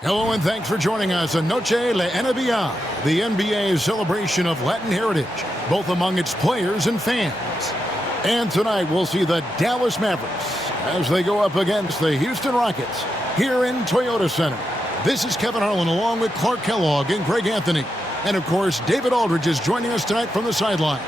Hello and thanks for joining us on Noche la NBA, the NBA's celebration of Latin heritage, both among its players and fans. And tonight we'll see the Dallas Mavericks as they go up against the Houston Rockets here in Toyota Center. This is Kevin Harlan along with Clark Kellogg and Greg Anthony. And of course, David Aldridge is joining us tonight from the sideline.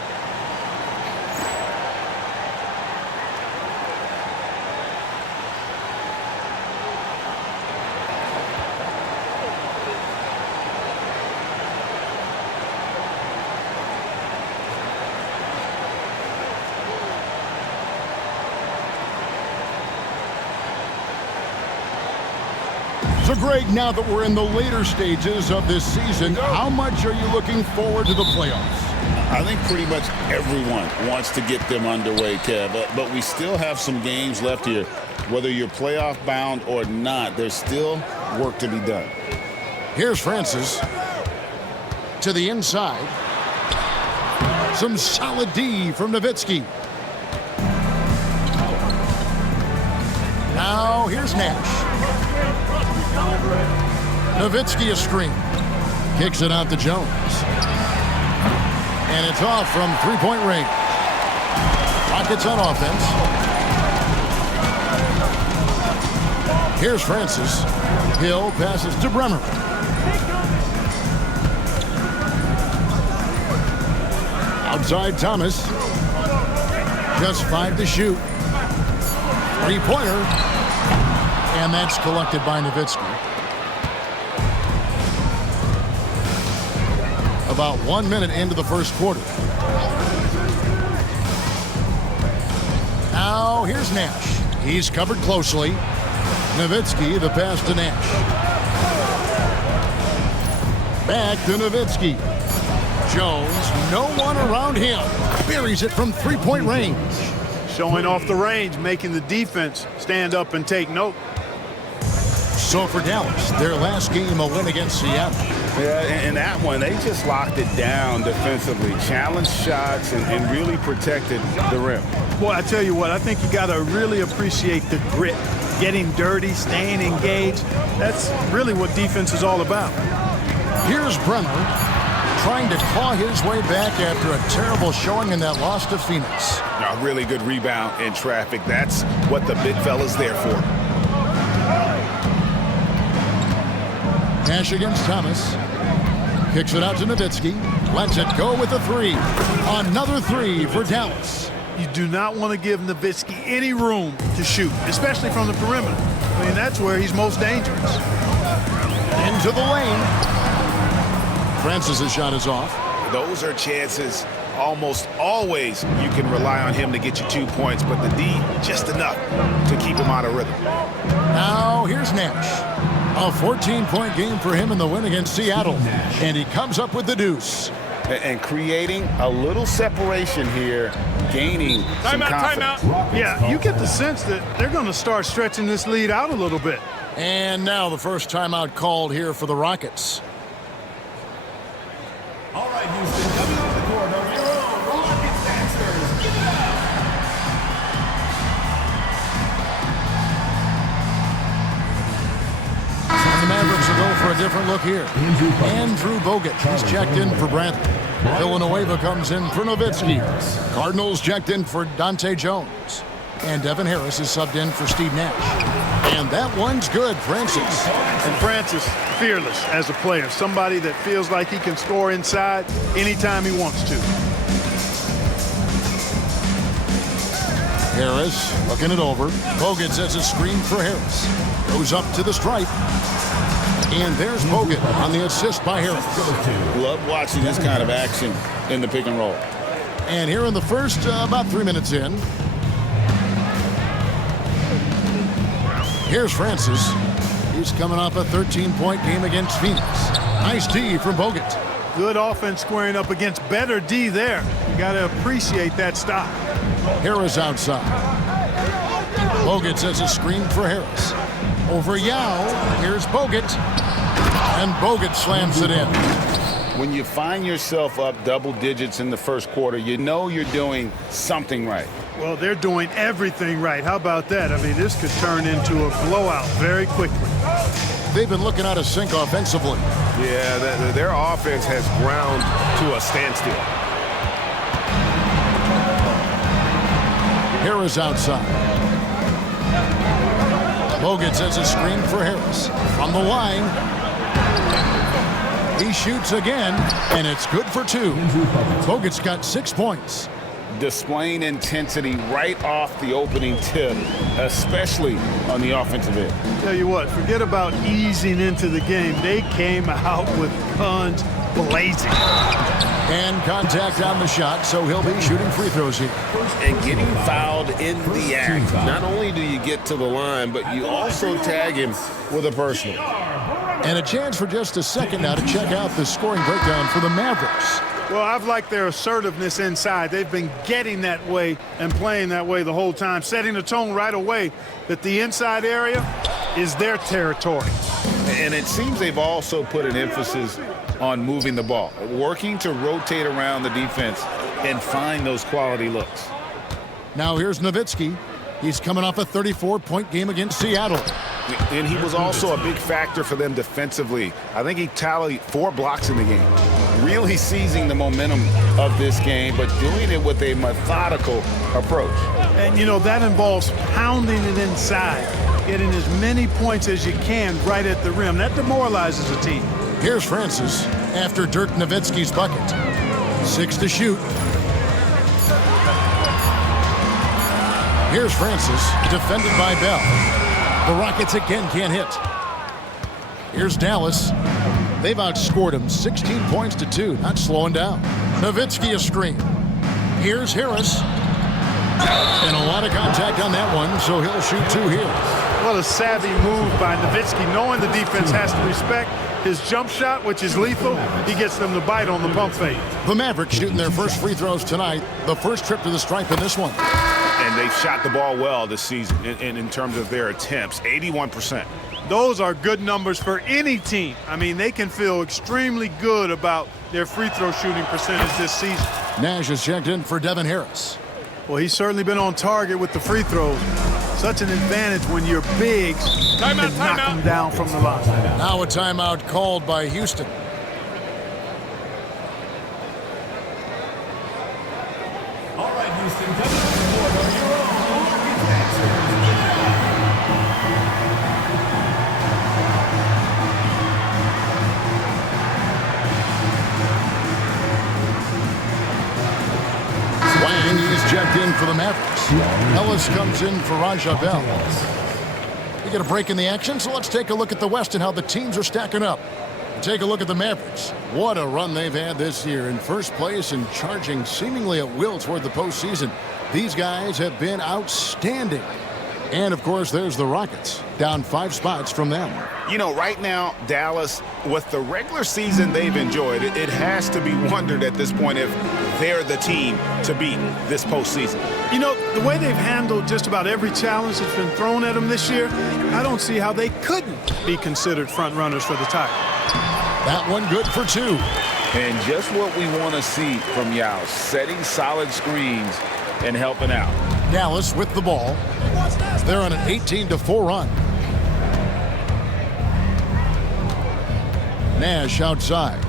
So, Greg, now that we're in the later stages of this season, how much are you looking forward to the playoffs? I think pretty much everyone wants to get them underway, Kev, but we still have some games left here. Whether you're playoff bound or not, there's still work to be done. Here's Francis to the inside. Some solid D from Nowitzki. Now here's Nash. Nowitzki a screen. Kicks it out to Jones. And it's off from three-point range. Rockets on offense. Here's Francis. Hill passes to Bremer. Outside Thomas. Just 5 to shoot. Three-pointer. And that's collected by Nowitzki. About 1 minute into the first quarter. Now here's Nash. He's covered closely. Nowitzki, the pass to Nash. Back to Nowitzki. Jones, no one around him. Buries it from three-point range. Showing off the range, making the defense stand up and take note. So for Dallas, their last game a win against Seattle. Yeah, in that one, they just locked it down defensively, challenged shots, and really protected the rim. Boy, I tell you what, I think you got to really appreciate the grit, getting dirty, staying engaged. That's really what defense is all about. Here's Bremer trying to claw his way back after a terrible showing in that loss to Phoenix. A really good rebound in traffic. That's what the big fella's there for. Nash against Thomas. Kicks it out to Nowitzki. Lets it go with a three. Another three for Dallas. You do not want to give Nowitzki any room to shoot, especially from the perimeter. I mean, that's where he's most dangerous. Into the lane. Francis' shot is off. Those are chances. Almost always you can rely on him to get you 2 points, but the D, just enough to keep him out of rhythm. Now here's Nash. A 14-point game for him in the win against Seattle. And he comes up with the deuce. And creating a little separation here, gaining some confidence. Timeout. Yeah, you get the sense that they're going to start stretching this lead out a little bit. And now the first timeout called here for the Rockets. All right, Houston, coming off the court of your own Rockets dancers. Give it up! The Mavericks will go for a different look here. Andrew Bogut, he's checked in for Bradley. Villanueva comes in for Nowitzki. Cardinals checked in for Dante Jones. And Devin Harris is subbed in for Steve Nash. And that one's good, Francis. And Francis, fearless as a player. Somebody that feels like he can score inside anytime he wants to. Harris looking it over. Bogut sets a screen for Harris. Goes up to the stripe. And there's Bogut on the assist by Harris. Love watching this kind of action in the pick and roll. And here in the first, about 3 minutes in. Here's Francis. He's coming off a 13-point game against Phoenix. Nice D from Bogut. Good offense squaring up against better D there. You got to appreciate that stop. Harris outside. Bogut sets a screen for Harris. Over Yao. Here's Bogut. And Bogut slams it in. When you find yourself up double digits in the first quarter, you know you're doing something right. Well, they're doing everything right. How about that? I mean, this could turn into a blowout very quickly. They've been looking out of sync offensively. Yeah, their offense has ground to a standstill. Harris outside. Bogut sets a screen for Harris. From the line. He shoots again, and it's good for 2. Bogut's got 6 points. Displaying intensity right off the opening tip, especially on the offensive end. Tell you what, forget about easing into the game. They came out with guns blazing. And contact on the shot, so he'll be shooting free throws here. And getting fouled in the act. Not only do you get to the line, but you also tag him with a personal. And a chance for just a second now to check out the scoring breakdown for the Mavericks. Well, I've liked their assertiveness inside. They've been getting that way and playing that way the whole time, setting the tone right away that the inside area is their territory. And it seems they've also put an emphasis on moving the ball, working to rotate around the defense and find those quality looks. Now here's Nowitzki. He's coming off a 34-point game against Seattle. And he was also a big factor for them defensively. I think he tallied 4 blocks in the game. Really seizing the momentum of this game, but doing it with a methodical approach. And, you know, that involves pounding it inside, getting as many points as you can right at the rim. That demoralizes a team. Here's Francis after Dirk Nowitzki's bucket. 6 to shoot. Here's Francis, defended by Bell. The Rockets again can't hit. Here's Dallas. They've outscored him 16 points to 2, not slowing down. Nowitzki a screen. Here's Harris. And a lot of contact on that one, so he'll shoot 2 here. What a savvy move by Nowitzki, knowing the defense has to respect his jump shot, which is lethal. He gets them to bite on the pump fake. The Mavericks shooting their first free throws tonight. The first trip to the stripe in this one. And they've shot the ball well this season in terms of their attempts, 81%. Those are good numbers for any team. I mean, they can feel extremely good about their free throw shooting percentage this season. Nash is checked in for Devin Harris. Well, he's certainly been on target with the free throws. Such an advantage when you're big and knock them down from the line. Now a timeout called by Houston. All right, Houston, coming to the court are your own Rockets dancers. Wang is checked in for the Mavericks. Ellis comes in for Raja Bell. We get a break in the action, so let's take a look at the West and how the teams are stacking up. Take a look at the Mavericks. What a run they've had this year, in first place and charging seemingly at will toward the postseason. These guys have been outstanding. And, of course, there's the Rockets, down 5 spots from them. You know, right now, Dallas, with the regular season they've enjoyed, it has to be wondered at this point if they're the team to beat this postseason. You know, the way they've handled just about every challenge that's been thrown at them this year, I don't see how they couldn't be considered front runners for the title. That one good for 2. And just what we want to see from Yao, setting solid screens and helping out. Dallas with the ball. They're on an 18-4 run. Nash outside.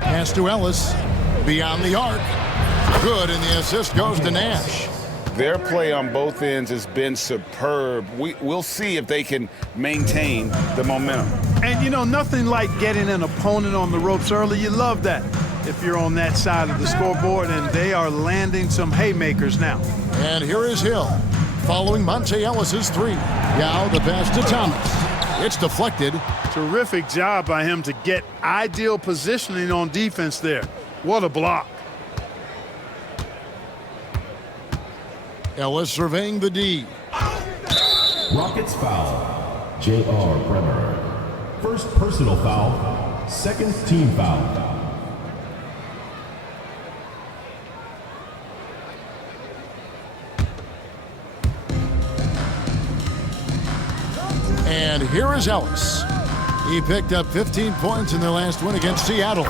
Pass to Ellis. Beyond the arc. Good, and the assist goes to Nash. Their play on both ends has been superb. We'll see if they can maintain the momentum. And, you know, nothing like getting an opponent on the ropes early. You love that if you're on that side of the scoreboard, and they are landing some haymakers now. And here is Hill, following Monte Ellis's 3. Yao the pass to Thomas. It's deflected. Terrific job by him to get ideal positioning on defense there. What a block. Ellis surveying the D. Rockets foul. J.R. Bremer. First personal foul. Second team foul. And here is Ellis. He picked up 15 points in their last win against Seattle.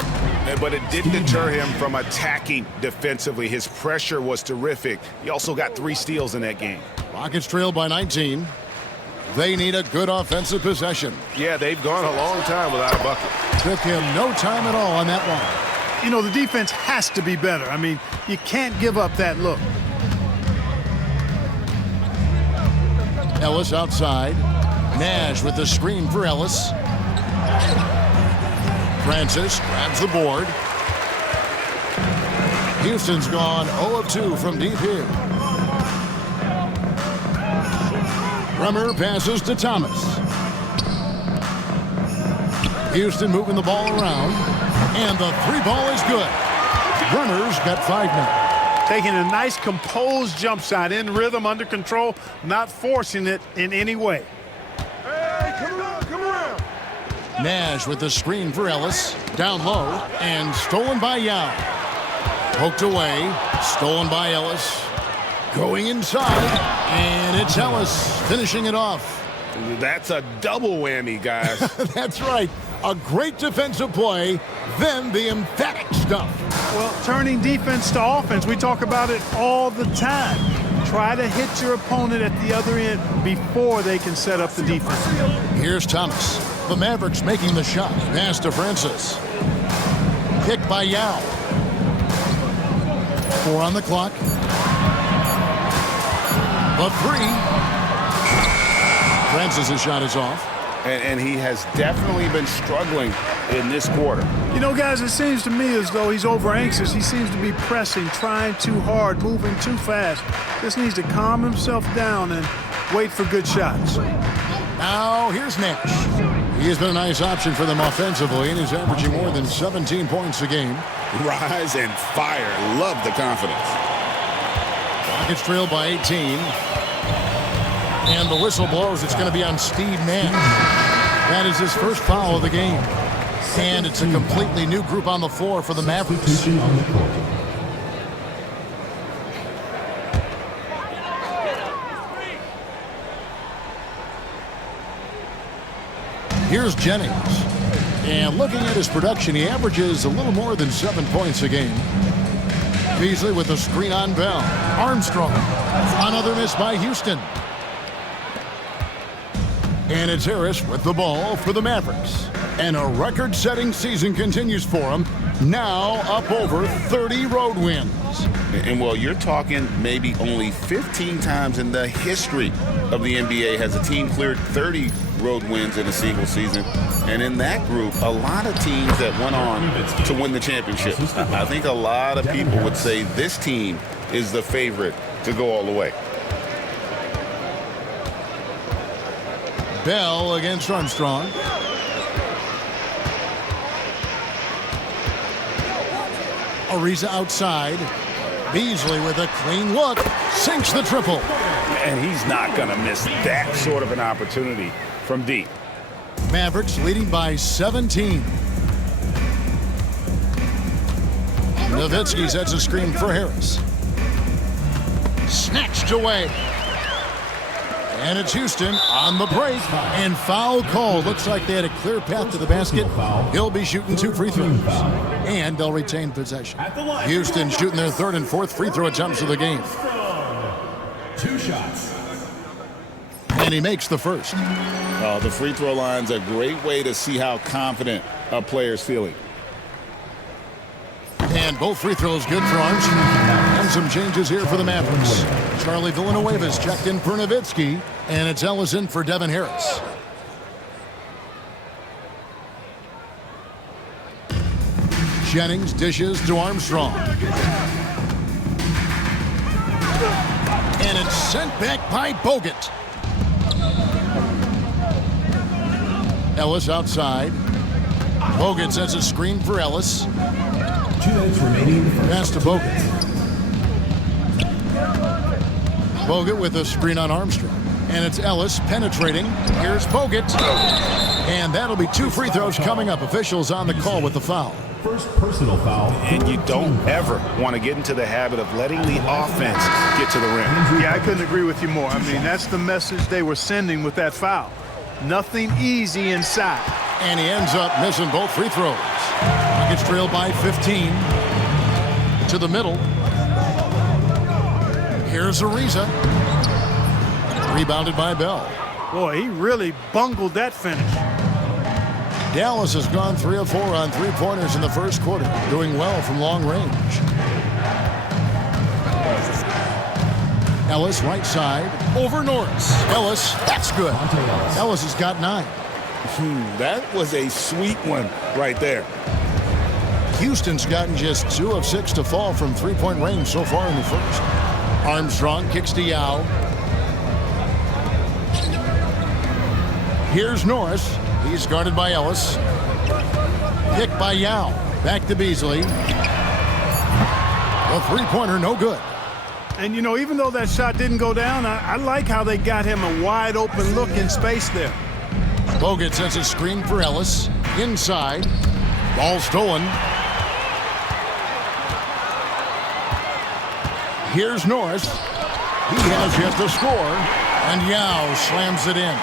but it didn't deter him from attacking defensively. His pressure was terrific. He also got 3 steals in that game. Rockets trail by 19. They need a good offensive possession. Yeah, they've gone a long time without a bucket. Took him no time at all on that one. You know, the defense has to be better. I mean, you can't give up that look. Ellis outside. Nash with the screen for Ellis. Francis grabs the board. Houston's gone 0 of 2 from deep here. Bremer passes to Thomas. Houston moving the ball around. And the 3 ball is good. Bremer's got 5 now. Taking a nice composed jump shot in rhythm, under control, not forcing it in any way. Hey, come around. Nash with the screen for Ellis. Down low and stolen by Yao. Poked away. Stolen by Ellis. Going inside. And it's Ellis finishing it off. That's a double whammy, guys. That's right. A great defensive play, then the emphatic stuff. Well, turning defense to offense, we talk about it all the time. Try to hit your opponent at the other end before they can set up the defense. Here's Thomas. The Mavericks making the shot. Pass to Francis. Kick by Yao. 4 on the clock. The 3. Francis' shot is off. And he has definitely been struggling in this quarter. You know, guys, it seems to me as though he's over anxious. He seems to be pressing, trying too hard, moving too fast. Just needs to calm himself down and wait for good shots. Now here's Nash. He has been a nice option for them offensively, and he's averaging more than 17 points a game. Rise and fire. Love the confidence. Rockets trail by 18. And the whistle blows. It's going to be on Steve Nash. That is his first foul of the game. And it's a completely new group on the floor for the Mavericks. Here's Jennings. And looking at his production, he averages a little more than 7 points a game. Beasley with a screen on Bell. Armstrong. Another miss by Houston. And it's Harris with the ball for the Mavericks. And a record-setting season continues for him. Now up over 30 road wins. And well, you're talking maybe only 15 times in the history of the NBA has a team cleared 30 road wins in a single season. And in that group, a lot of teams that went on to win the championship. I think a lot of people would say this team is the favorite to go all the way. Bell against Armstrong. Ariza outside. Beasley with a clean look. Sinks the triple. And he's not going to miss that sort of an opportunity from deep. Mavericks leading by 17. Nowitzki sets a screen for Harris. Snatched away. And it's Houston on the break. And foul call. Looks like they had a clear path to the basket. He'll be shooting 2 free throws. And they'll retain possession. Houston shooting their 3rd and 4th free throw attempts of the game. 2 shots. And he makes the first. The free throw line's a great way to see how confident a player's feeling. And both free throws good for Armstrong. And some changes here for the Mavericks. Charlie Villanueva's checked in for Nowitzki. And it's Ellis in for Devin Harris. Jennings dishes to Armstrong. And it's sent back by Bogut. Ellis outside. Bogut sets a screen for Ellis. 2 minutes remaining in the first. Pass to Bogut. Bogut with a screen on Armstrong. And it's Ellis penetrating. Here's Bogut. And that'll be 2 free throws coming up. Officials on the call with the foul. First personal foul. And you don't ever want to get into the habit of letting the offense get to the rim. Yeah, I couldn't agree with you more. I mean, that's the message they were sending with that foul. Nothing easy inside. And he ends up missing both free throws. Rockets trail by 15. To the middle. Here's Ariza. Rebounded by Bell. Boy, he really bungled that finish. Dallas has gone 3 of 4 on three-pointers in the first quarter, doing well from long range. Ellis, right side, over Norris. Ellis, that's good. Ellis has got 9. That was a sweet one right there. Houston's gotten just 2 of 6 to fall from three-point range so far in the first. Armstrong kicks to Yao. Here's Norris. He's guarded by Ellis. Picked by Yao. Back to Beasley. The three-pointer, no good. And, you know, even though that shot didn't go down, I like how they got him a wide-open look in space there. Bogut sends a screen for Ellis. Inside. Ball stolen. Here's Norris. He has yet to score. And Yao slams it in.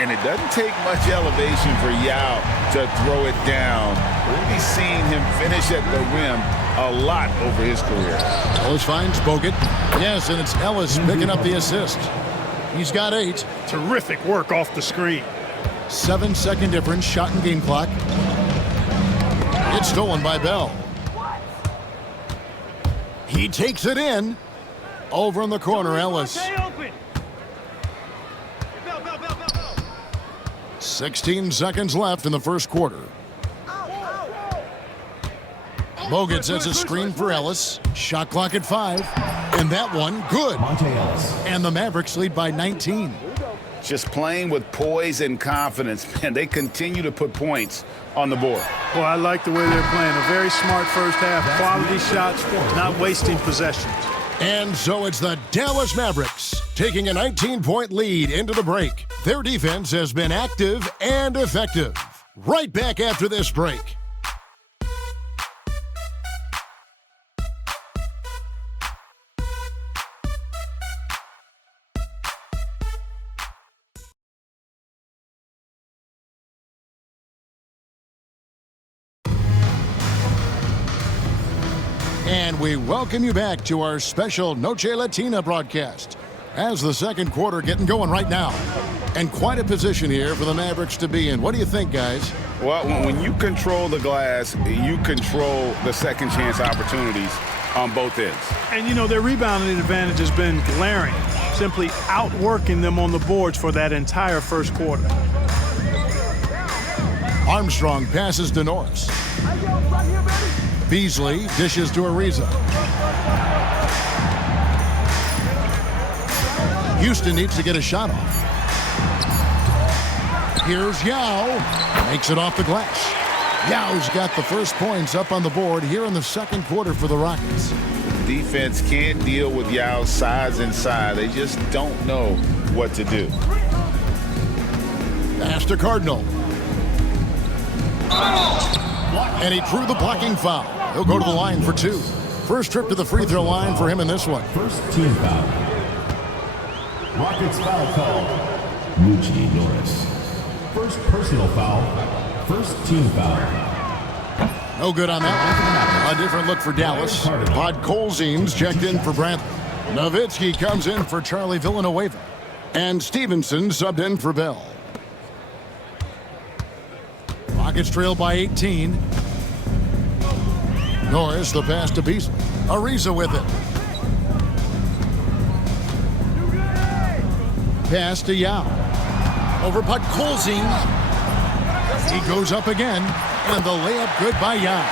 And it doesn't take much elevation for Yao to throw it down. We'll be seeing him finish at the rim a lot over his career. Ellis finds Bogut. Yes, and it's Ellis picking up the assist. He's got 8. Terrific work off the screen. 7-second difference, shot and game clock. It's stolen by Bell. He takes it in. Over in the corner, Ellis. 16 seconds left in the first quarter. Bogut sets a screen for Ellis. Shot clock at 5. And that one, good. And the Mavericks lead by 19. Just playing with poise and confidence, man. They continue to put points on the board. Boy, I like the way they're playing. A very smart first half. Quality shots, not wasting possessions. And so it's the Dallas Mavericks taking a 19-point lead into the break. Their defense has been active and effective. Right back after this break. And we welcome you back to our special Noche Latina broadcast as the second quarter getting going right now. And quite a position here for the Mavericks to be in. What do you think, guys? Well, when you control the glass, you control the second chance opportunities on both ends. And, you know, their rebounding advantage has been glaring, simply outworking them on the boards for that entire first quarter. Armstrong passes to Norris. Beasley dishes to Ariza. Houston needs to get a shot off. Here's Yao. Makes it off the glass. Yao's got the first points up on the board here in the second quarter for the Rockets. Defense can't deal with Yao's size inside. They just don't know what to do. Pass to Cardinal. And he drew the blocking foul. He'll go to the line for 2. First trip to the free throw line for him in this one. First team foul. Rockets foul call. Muji Norris. First personal foul. First team foul. No good on that one. A different look for Dallas. Podkolzin's checked in for Brantley. Nowitzki comes in for Charlie Villanueva. And Stevenson subbed in for Bell. Rockets trail by 18. Norris, the pass to Beasley. Ariza with it. Pass to Yao. Over Podkolzin. He goes up again. And the layup good by Yao.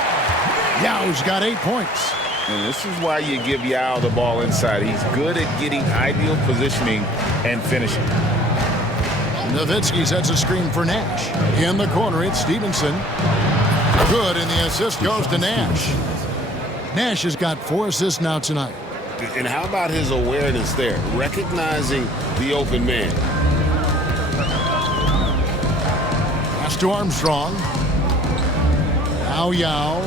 Yao's got 8 points. And this is why you give Yao the ball inside. He's good at getting ideal positioning and finishing. Nowitzki sets a screen for Nash. In the corner, it's Stevenson. Good, and the assist goes to Nash. Nash has got 4 assists now tonight. And how about his awareness there, recognizing the open man? Pass to Armstrong. Now Yao.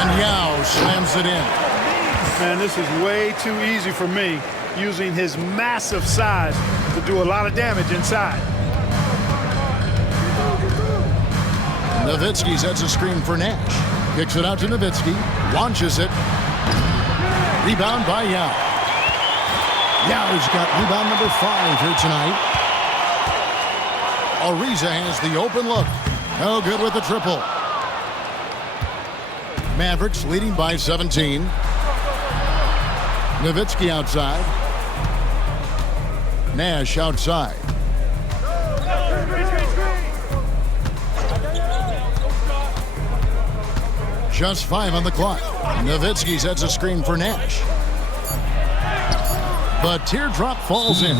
And Yao slams it in. Man, this is way too easy for me, using his massive size to do a lot of damage inside. Nowitzki sets a screen for Nash. Kicks it out to Nowitzki. Launches it. Rebound by Yao. Yao's got rebound number 5 here tonight. Ariza has the open look. No good with the triple. Mavericks leading by 17. Nowitzki outside. Nash outside. Just 5 on the clock. Nowitzki sets a screen for Nash. The teardrop falls in.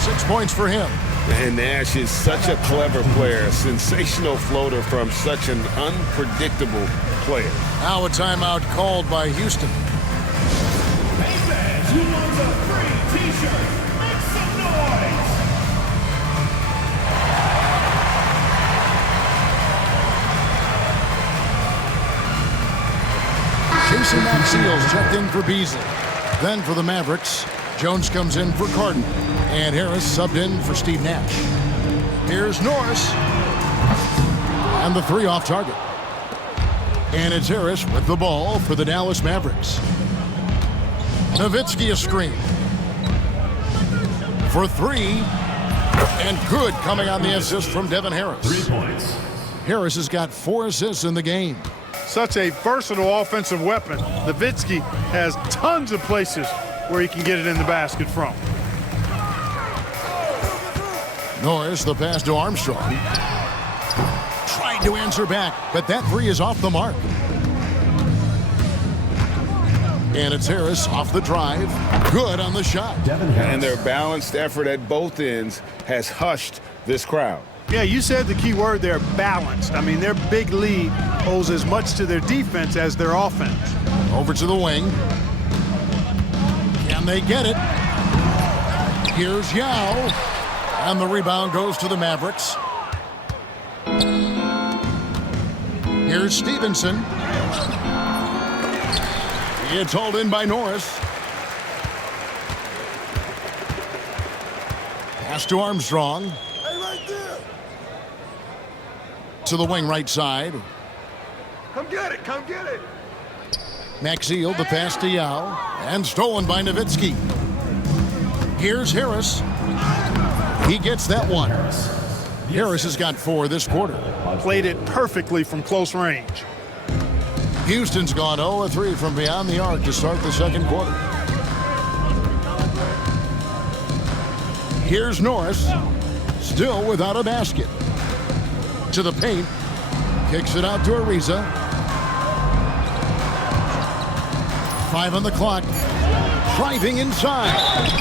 6 points for him. And Nash is such a clever player, a sensational floater from such an unpredictable player. Now a timeout called by Houston. Hey fans, who wants a free t-shirt? Make some noise! Jason Maxiel's checked in for Beasley. Then for the Mavericks, Jones comes in for Carden. And Harris subbed in for Steve Nash. Here's Norris. And the 3 off target. And it's Harris with the ball for the Dallas Mavericks. Nowitzki a screen. For 3. And good coming on the assist from Devin Harris. 3 points. Harris has got 4 assists in the game. Such a versatile offensive weapon. Nowitzki has tons of places where he can get it in the basket from. Norris, the pass to Armstrong. Tried to answer back, but that 3 is off the mark. And it's Harris off the drive. Good on the shot. And their balanced effort at both ends has hushed this crowd. Yeah, you said the key word there, balanced. I mean, their big lead owes as much to their defense as their offense. Over to the wing. Can they get it? Here's Yao. And the rebound goes to the Mavericks. Here's Stevenson. It's hauled in by Norris. Pass to Armstrong. Hey, right there! To the wing right side. Come get it, come get it! Maxiel, the pass to Yao. And stolen by Nowitzki. Here's Harris. He gets that one. Harris has got 4 this quarter. Played it perfectly from close range. Houston's gone 0-3 from beyond the arc to start the second quarter. Here's Norris, still without a basket. To the paint, kicks it out to Ariza. 5 on the clock. Driving inside.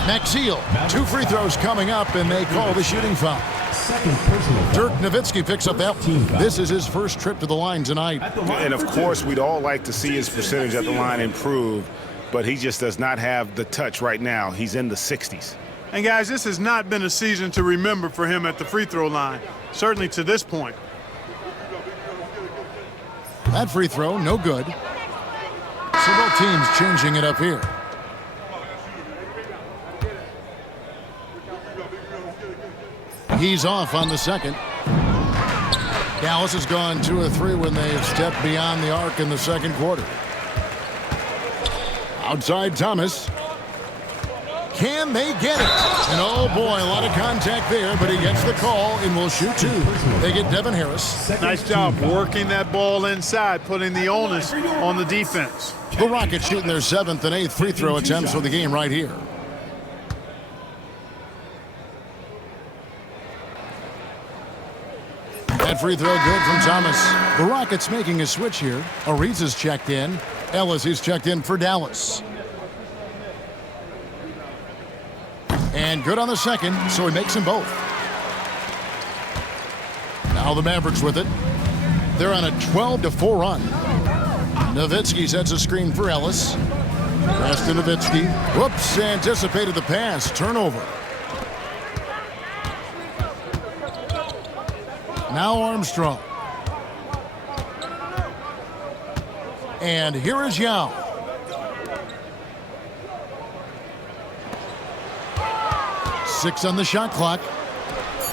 Maxiel. 2 free throws coming up, and they call the shooting foul. Second personal foul. Dirk Nowitzki picks up that. This is his first trip to the line tonight. And of course, we'd all like to see his percentage at the line improve, but he just does not have the touch right now. He's in the 60s. And guys, this has not been a season to remember for him at the free throw line, certainly to this point. That free throw, no good. So both teams changing it up here. He's off on the second. Dallas has gone 2 of 3 when they've stepped beyond the arc in the second quarter. Outside Thomas. Can they get it? And oh boy, a lot of contact there, but he gets the call and will shoot 2. They get Devin Harris. Nice job working that ball inside, putting the onus on the defense. The Rockets shooting their 7th and 8th free throw attempts for the game right here. That free throw good from Thomas. The Rockets making a switch here. Ariza's checked in. Ellis is checked in for Dallas. And good on the second, so he makes them both. Now the Mavericks with it. They're on a 12-4 run. Nowitzki sets a screen for Ellis. Pass to Nowitzki. Whoops, anticipated the pass. Turnover. Now Armstrong. And here is Yao. Six on the shot clock.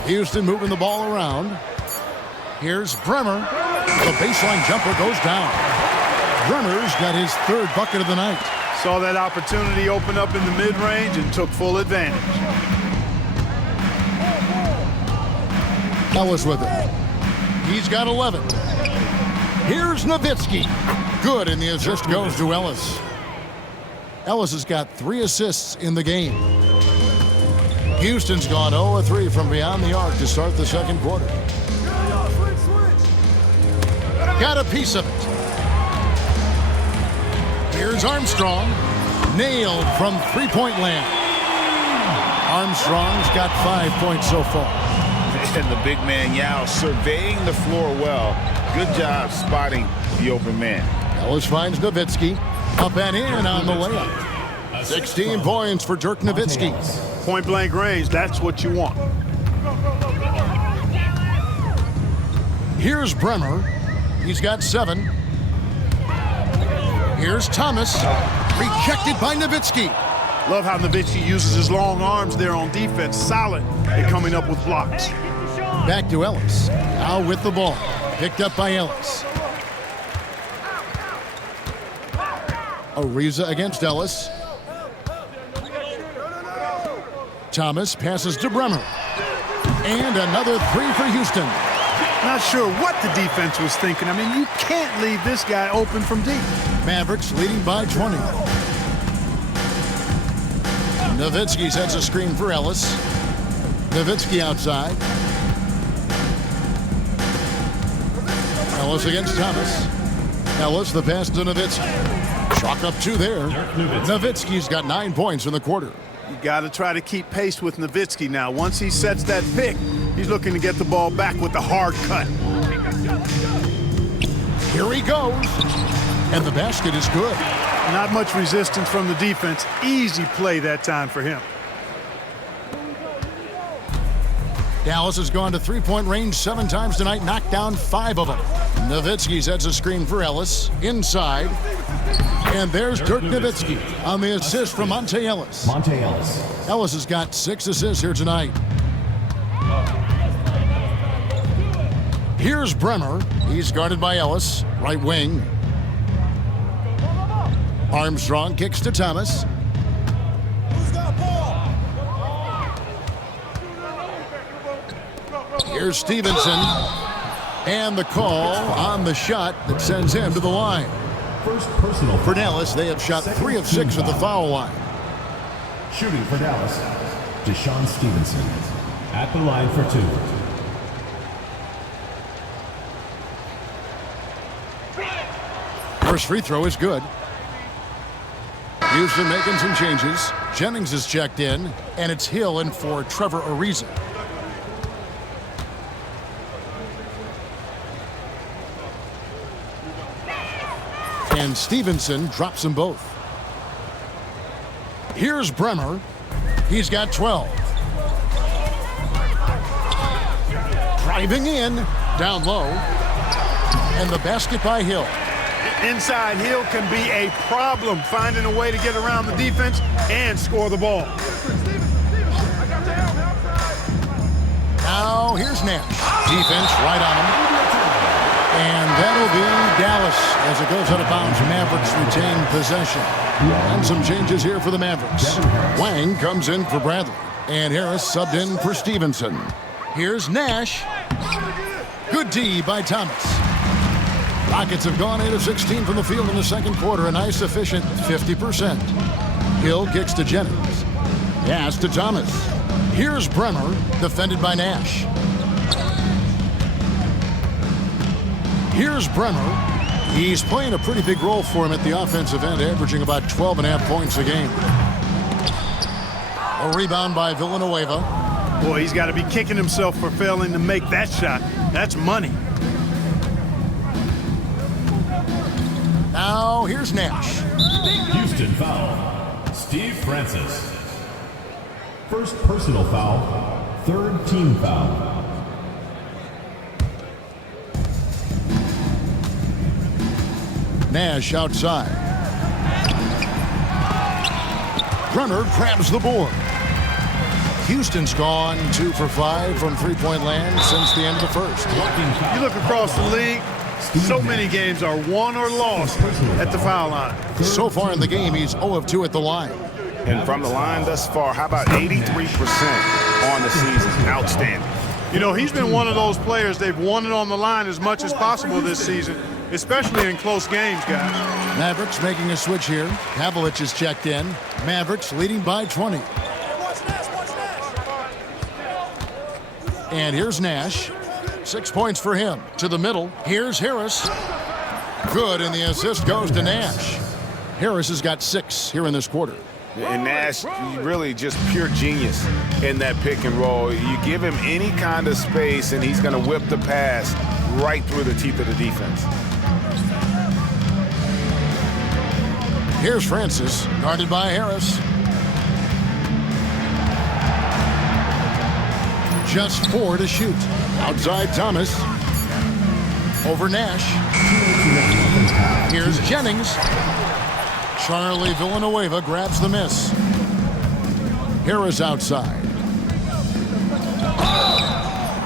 Houston moving the ball around. Here's Bremer. The baseline jumper goes down. Bremer's got his third bucket of the night. Saw that opportunity open up in the mid-range and took full advantage. Ellis with it. He's got 11. Here's Nowitzki. Good, and the assist goes to Ellis. Ellis has got 3 assists in the game. Houston's gone 0-3 from beyond the arc to start the second quarter. Got a piece of it. Here's Armstrong. Nailed from three-point land. Armstrong's got 5 points so far. And the big man Yao surveying the floor well. Good job spotting the open man. Ellis finds Nowitzki. Up and in on the layup. 16 points for Dirk Nowitzki. Point-blank range, that's what you want. Here's Bremer. He's got 7. Here's Thomas. Rejected by Nowitzki. Love how Nowitzki uses his long arms there on defense. Solid at coming up with blocks. Back to Ellis. Now with the ball. Picked up by Ellis. Ariza against Ellis. Thomas passes to Bremer. And another 3 for Houston. Not sure what the defense was thinking. I mean, you can't leave this guy open from deep. Mavericks leading by 20. Nowitzki sets a screen for Ellis. Nowitzki outside. Ellis against Thomas. Ellis, the pass to Nowitzki. Chalk up 2 there. Nowitzki's got 9 points in the quarter. You got to try to keep pace with Nowitzki now. Once he sets that pick, he's looking to get the ball back with the hard cut. Here he goes. And the basket is good. Not much resistance from the defense. Easy play that time for him. Dallas has gone to three-point range 7 times tonight, knocked down 5 of them. Nowitzki sets a screen for Ellis. Inside. And there's Dirk Nowitzki on the assist from Monte Ellis. Ellis has got 6 assists here tonight. Here's Bremer. He's guarded by Ellis, right wing. Armstrong kicks to Thomas. Here's Stevenson. And the call on the shot that sends him to the line. First personal For Dallas, they have shot 3 of 6 at the foul line. Shooting for Dallas, Deshaun Stevenson. At the line for 2. First free throw is good. Houston making some changes. Jennings is checked in, and it's Hill in for Trevor Ariza. And Stevenson drops them both. Here's Bremer. He's got 12. Driving in, down low. And the basket by Hill. Inside, Hill can be a problem, finding a way to get around the defense and score the ball. Now, here's Nash. Defense right on him. And that'll be Dallas as it goes out of bounds. Mavericks retain possession. And some changes here for the Mavericks. Wang comes in for Bradley. And Harris subbed in for Stevenson. Here's Nash. Good D by Thomas. Rockets have gone 8 of 16 from the field in the second quarter. A nice, efficient 50%. Hill kicks to Jennings. Pass to Thomas. Here's Bremer, defended by Nash. Here's Bremer. He's playing a pretty big role for him at the offensive end, averaging about 12.5 points a game. A rebound by Villanueva. Boy, he's got to be kicking himself for failing to make that shot. That's money. Now, here's Nash. Houston foul. Steve Francis. First personal foul. 3rd team foul. Nash outside. Runner grabs the board. Houston's gone 2 for 5 from three-point land since the end of the first. You look across the league, So many games are won or lost at the foul line. So far in the game, he's 0 of 2 at the line. And from the line thus far, how about 83% on the season? Outstanding. You know, he's been one of those players, they've won it on the line as much as possible this season, especially in close games, guys. Mavericks making a switch here. Pavlovich is checked in. Mavericks leading by 20. And here's Nash. 6 points for him. To the middle. Here's Harris. Good, and the assist goes to Nash. Harris has got 6 here in this quarter. And Nash, really just pure genius in that pick and roll. You give him any kind of space, and he's going to whip the pass right through the teeth of the defense. Here's Francis, guarded by Harris. Just 4 to shoot. Outside Thomas. Over Nash. Here's Jennings. Charlie Villanueva grabs the miss. Harris outside.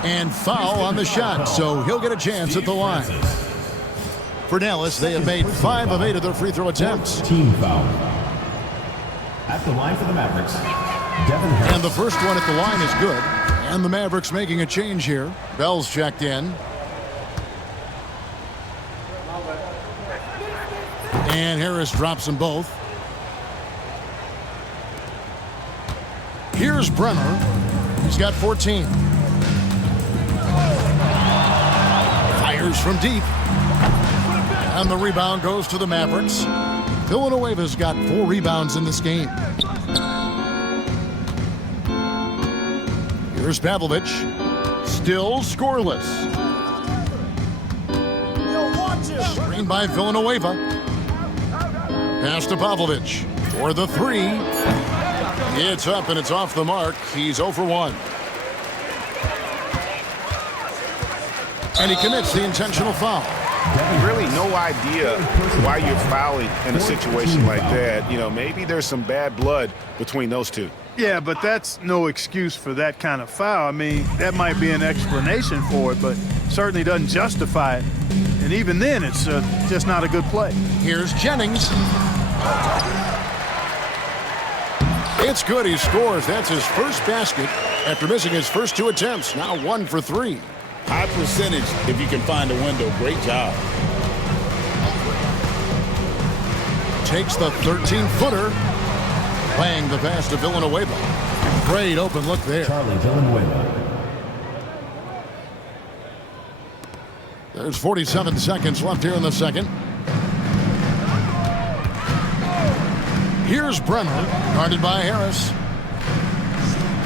And foul on the shot, so he'll get a chance at the line. For Dallas, they have made 5 of 8 of their free throw attempts. Team foul. At the line for the Mavericks, Devin Harris. And the first one at the line is good. And the Mavericks making a change here. Bell's checked in. And Harris drops them both. Here's Brenner. He's got 14. Fires from deep. And the rebound goes to the Mavericks. Villanueva's got 4 rebounds in this game. Here's Pavlovich. Still scoreless. Screen by Villanueva. Pass to Pavlovich for the 3. It's up and it's off the mark. He's 0 for 1. And he commits the intentional foul. Really no idea why you're fouling in a situation like that. You know, maybe there's some bad blood between those two. Yeah, but that's no excuse for that kind of foul. I mean, that might be an explanation for it, but certainly doesn't justify it. And even then, it's just not a good play. Here's Jennings. It's good. He scores. That's his first basket after missing his first 2 attempts. Now 1 for 3. High percentage if you can find a window. Great job. Takes the 13-footer. Playing the pass to Villanueva. Great open look there. Charlie Villanueva. There's 47 seconds left here in the second. Here's Brenner, guarded by Harris.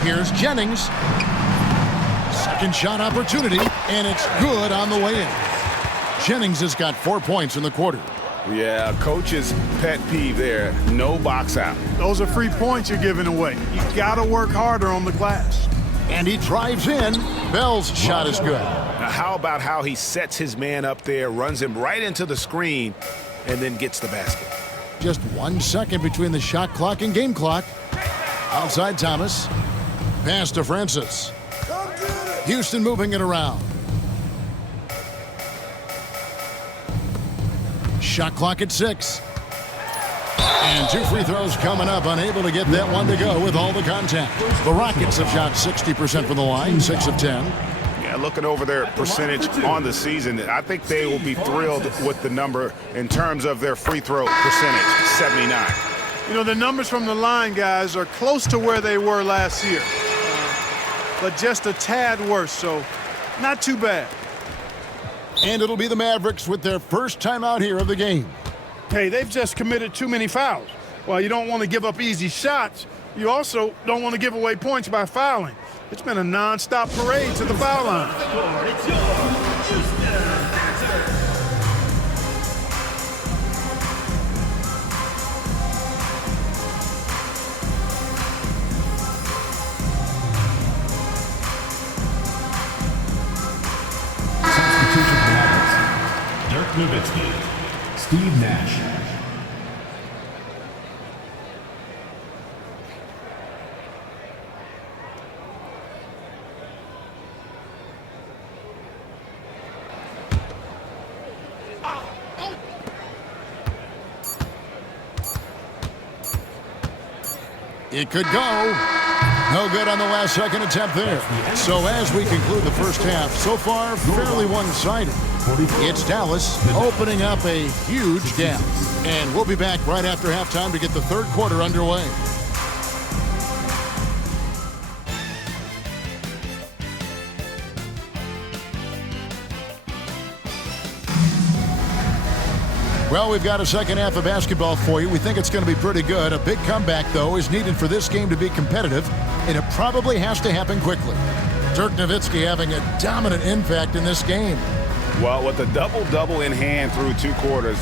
Here's Jennings. Second shot opportunity, and it's good on the way in. Jennings has got 4 points in the quarter. Yeah, coach's pet peeve there. No box out. Those are free points you're giving away. You got to work harder on the glass. And he drives in. Bell's shot is good. Now, how about how he sets his man up there, runs him right into the screen, and then gets the basket? Just 1 second between the shot clock and game clock. Outside Thomas. Pass to Francis. Houston moving it around. Shot clock at 6. And 2 free throws coming up. Unable to get that one to go with all the contact. The Rockets have shot 60% from the line, 6 of 10. Yeah, looking over their percentage on the season, I think they will be thrilled with the number in terms of their free throw percentage, 79. You know, the numbers from the line, guys, are close to where they were last year. But just a tad worse, so not too bad. And it'll be the Mavericks with their first timeout here of the game. Hey, they've just committed too many fouls. While you don't want to give up easy shots, you also don't want to give away points by fouling. It's been a non-stop parade to the foul line. It's yours, Houston. Substitution for Mavericks, Dirk Nowitzki, Steve Nash. It could go. No good on the last second attempt there. So as we conclude the first half, so far fairly one-sided. It's Dallas opening up a huge gap. And we'll be back right after halftime to get the third quarter underway. Well, we've got a second half of basketball for you. We think it's going to be pretty good. A big comeback, though, is needed for this game to be competitive, and it probably has to happen quickly. Dirk Nowitzki having a dominant impact in this game. Well, with a double-double in hand through 2 quarters,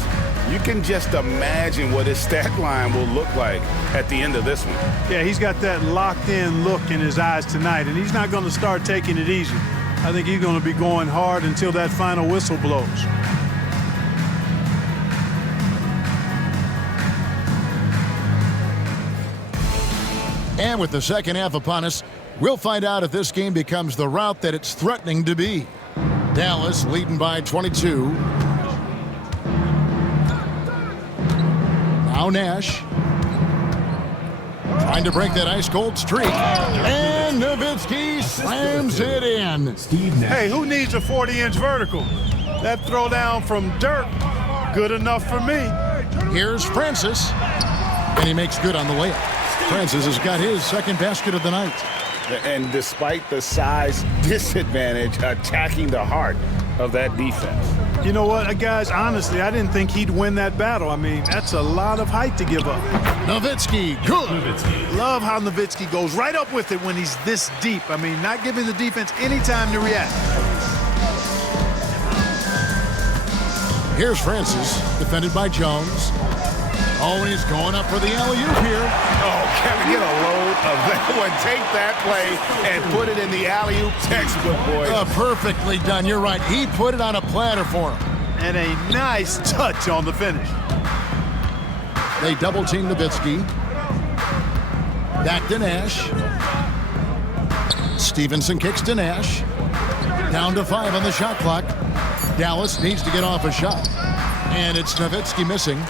you can just imagine what his stat line will look like at the end of this one. Yeah, he's got that locked-in look in his eyes tonight, and he's not going to start taking it easy. I think he's going to be going hard until that final whistle blows. And with the second half upon us, we'll find out if this game becomes the route that it's threatening to be. Dallas leading by 22. Now Nash. Trying to break that ice-cold streak. And Nowitzki slams it in. Steve Nash. Hey, who needs a 40-inch vertical? That throwdown from Dirk, good enough for me. Here's Francis. And he makes good on the layup. Francis has got his second basket of the night. And despite the size disadvantage, attacking the heart of that defense. You know what, guys, honestly, I didn't think he'd win that battle. I mean, that's a lot of height to give up. Nowitzki, good. Love how Nowitzki goes right up with it when he's this deep. I mean, not giving the defense any time to react. Here's Francis, defended by Jones. Oh, he's going up for the alley-oop here. Oh, Kevin, get a load of that one. Take that play and put it in the alley-oop textbook, boys. Perfectly done. You're right. He put it on a platter for him. And a nice touch on the finish. They double-team Nowitzki. Back to Nash. Stevenson kicks to Nash. Down to 5 on the shot clock. Dallas needs to get off a shot. And it's Nowitzki missing.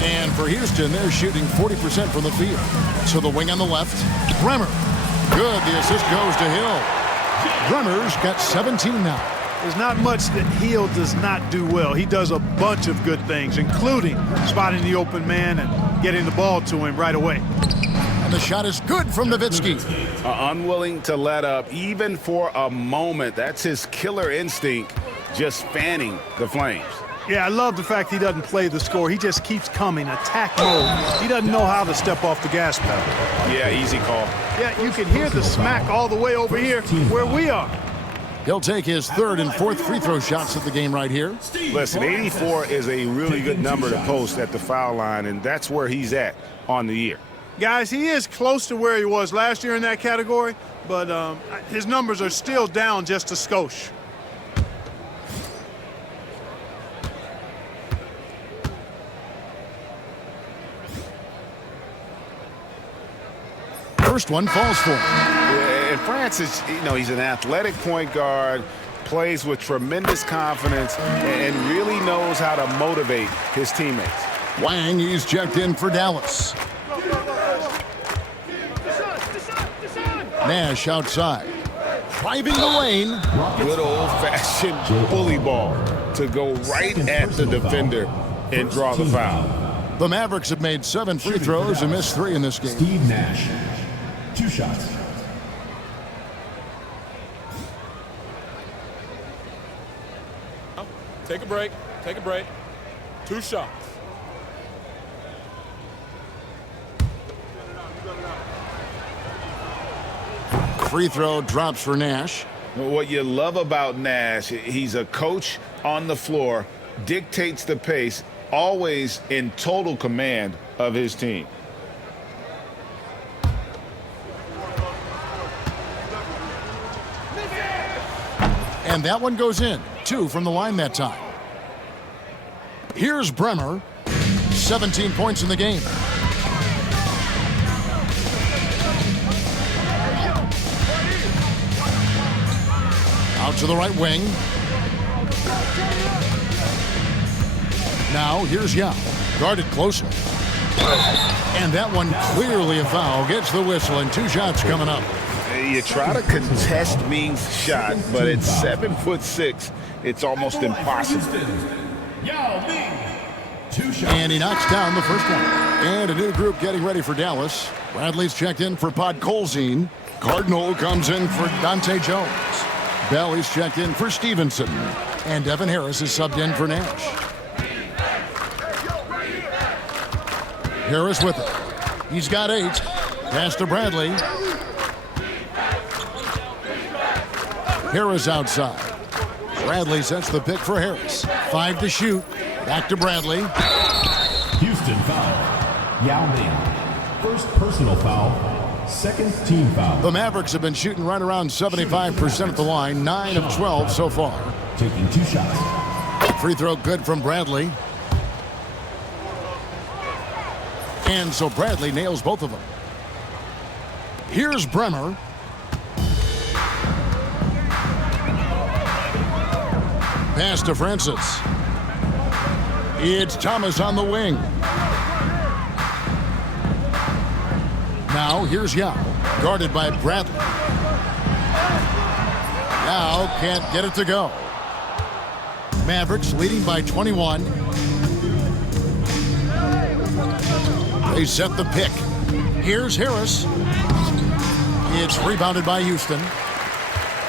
And for Houston, they're shooting 40% from the field. So the wing on the left, Bremer. Good, the assist goes to Hill. Bremer's got 17 now. There's not much that Hill does not do well. He does a bunch of good things, including spotting the open man and getting the ball to him right away. And the shot is good from Nowitzki. Unwilling to let up, even for a moment. That's his killer instinct, just fanning the flames. Yeah, I love the fact he doesn't play the score. He just keeps coming, attack mode. He doesn't know how to step off the gas pedal. Yeah, easy call. Yeah, you can hear the smack all the way over here where we are. He'll take his third and fourth free throw shots of the game right here. Listen, 84 is a really good number to post at the foul line, and that's where he's at on the year. Guys, he is close to where he was last year in that category, but his numbers are still down just a skosh. First one falls for him. And Francis, you know, he's an athletic point guard, plays with tremendous confidence, and really knows how to motivate his teammates. Wang, he's checked in for Dallas. Nash outside. Driving the lane. Good old-fashioned bully ball to go right at the defender and draw the foul. The Mavericks have made 7 free throws and missed 3 in this game. Steve Nash. 2 shots. Take a break. Take a break. 2 shots. Free throw drops for Nash. What you love about Nash, he's a coach on the floor, dictates the pace, always in total command of his team. And that one goes in. 2 from the line that time. Here's Bremer. 17 points in the game. Out to the right wing. Now here's Yao. Guarded closely. And that one clearly a foul. Gets the whistle, and 2 shots coming up. You try to contest Ming's shot, but at 7'6", it's almost impossible. Yao Ming. 2 shots. And he knocks down the first one. And a new group getting ready for Dallas. Bradley's checked in for Podkolzin. Cardinal comes in for Dante Jones. Bell is checked in for Stevenson. And Devin Harris is subbed in for Nash. Harris with it. He's got 8. Pass to Bradley. Harris outside. Bradley sets the pick for Harris. 5 to shoot. Back to Bradley. Houston foul. Yao Ming. First personal foul. Second team foul. The Mavericks have been shooting right around 75% at the line. 9 of 12 so far. Taking 2 shots. Free throw good from Bradley. And so Bradley nails both of them. Here's Bremer. Pass to Francis. It's Thomas on the wing. Now here's Yao, guarded by Bradley. Yao can't get it to go. Mavericks leading by 21. They set the pick. Here's Harris. It's rebounded by Houston.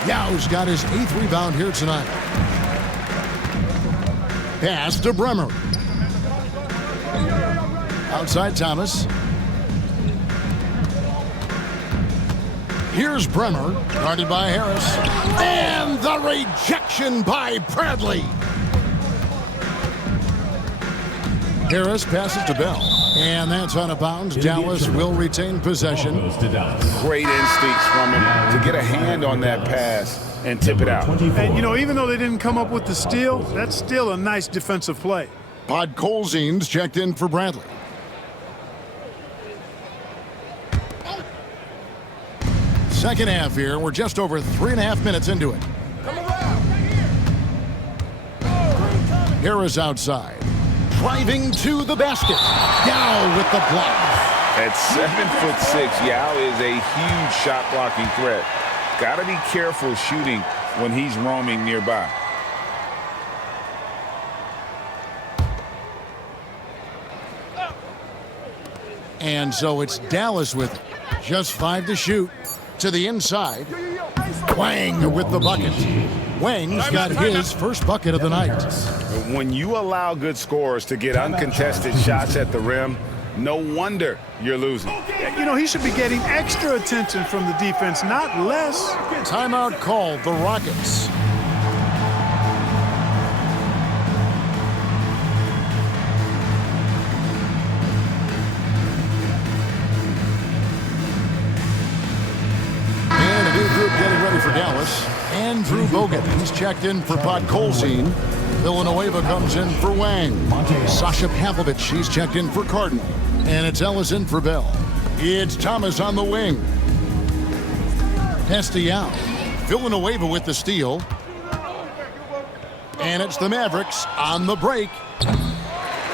Yao's got his 8th rebound here tonight. Pass to Bremer. Outside Thomas. Here's Bremer, guarded by Harris. And the rejection by Bradley. Harris passes to Bell. And that's out of bounds. Dallas will retain possession. Great instincts from him to get a hand on that pass and tip it out. And, you know, even though they didn't come up with the steal, that's still a nice defensive play. Podkolzin's checked in for Bradley. Second half here. We're just over 3.5 minutes into it. Harris outside. Driving to the basket. Yao with the block. At 7'6", Yao is a huge shot blocking threat. Got to be careful shooting when he's roaming nearby. And so it's Dallas with it. Just 5 to shoot. To the inside. Wang with the bucket. Wang's got his first bucket of the night. When you allow good scorers to get uncontested shots at the rim, no wonder you're losing. You know, he should be getting extra attention from the defense, not less. Timeout called, the Rockets. And a new group getting ready for Dallas. Andrew Bogut, he's checked in for Podkolzin. Villanueva comes in for Wang. Sasha Pavlovich, he's checked in for Cardinal. And it's Ellis in for Bell. It's Thomas on the wing. Pass to Yao. Villanueva with the steal. And it's the Mavericks on the break.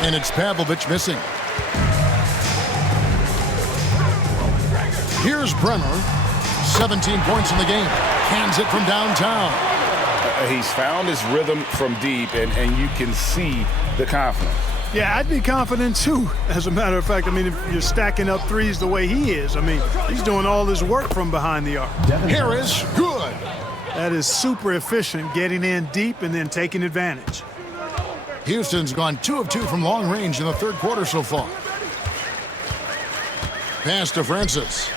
And it's Pavlovich missing. Here's Bremer. 17 points in the game. Cans it from downtown. He's found his rhythm from deep, and you can see the confidence. Yeah, I'd be confident too, as a matter of fact. I mean, if you're stacking up threes the way he is, I mean, he's doing all his work from behind the arc. Harris, good. That is super efficient, getting in deep and then taking advantage. Houston's gone 2 of 2 from long range in the third quarter so far. Pass to Francis.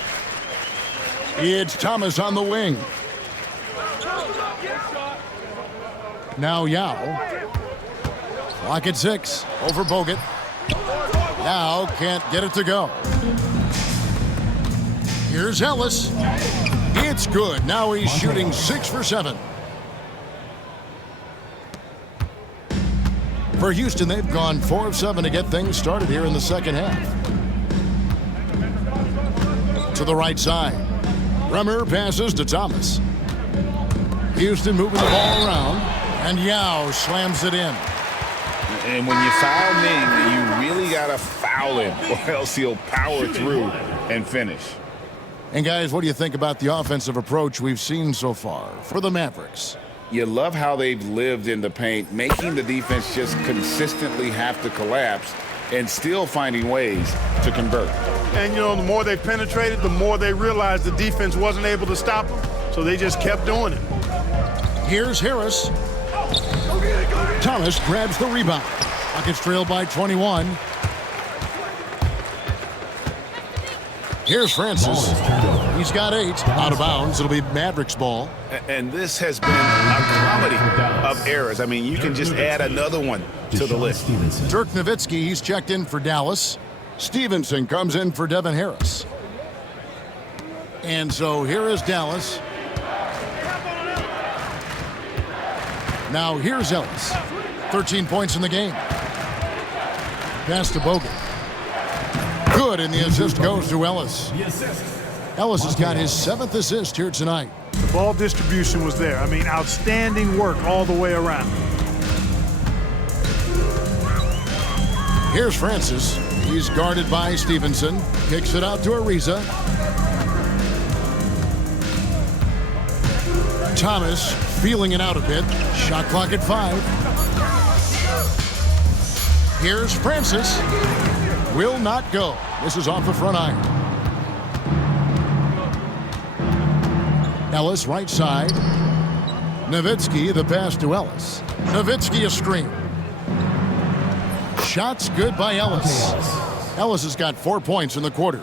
It's Thomas on the wing. Now Yao. Clock at 6. Over Bogut. Yao can't get it to go. Here's Ellis. It's good. Now he's shooting 6 for 7. For Houston, they've gone 4 of 7 to get things started here in the second half. To the right side. Bremer passes to Thomas. Houston moving the ball around. And Yao slams it in. And when you foul Ming, you really got to foul him or else he'll power through and finish. And guys, what do you think about the offensive approach we've seen so far for the Mavericks? You love how they've lived in the paint, making the defense just consistently have to collapse and still finding ways to convert. And, you know, the more they penetrated, the more they realized the defense wasn't able to stop them, so they just kept doing it. Here's Harris. Thomas grabs the rebound. Rockets trail by 21. Here's Francis. He's got 8. Out of bounds. It'll be Mavericks ball. And this has been a comedy of errors. I mean, you can just add another one to the list. Dirk Nowitzki, he's checked in for Dallas. Stevenson comes in for Devin Harris. And so here is Dallas. Now here's Ellis. 13 points in the game. Pass to Bogut. Good, and the assist goes to Ellis. Ellis has got his 7th assist here tonight. The ball distribution was there. I mean, outstanding work all the way around. Here's Francis. He's guarded by Stevenson. Kicks it out to Ariza. Thomas feeling it out a bit. Shot clock at 5. Here's Francis. Will not go. This is off the front iron. Ellis right side. Nowitzki, the pass to Ellis. Nowitzki a screen. Shots good by Ellis. Ellis has got 4 points in the quarter.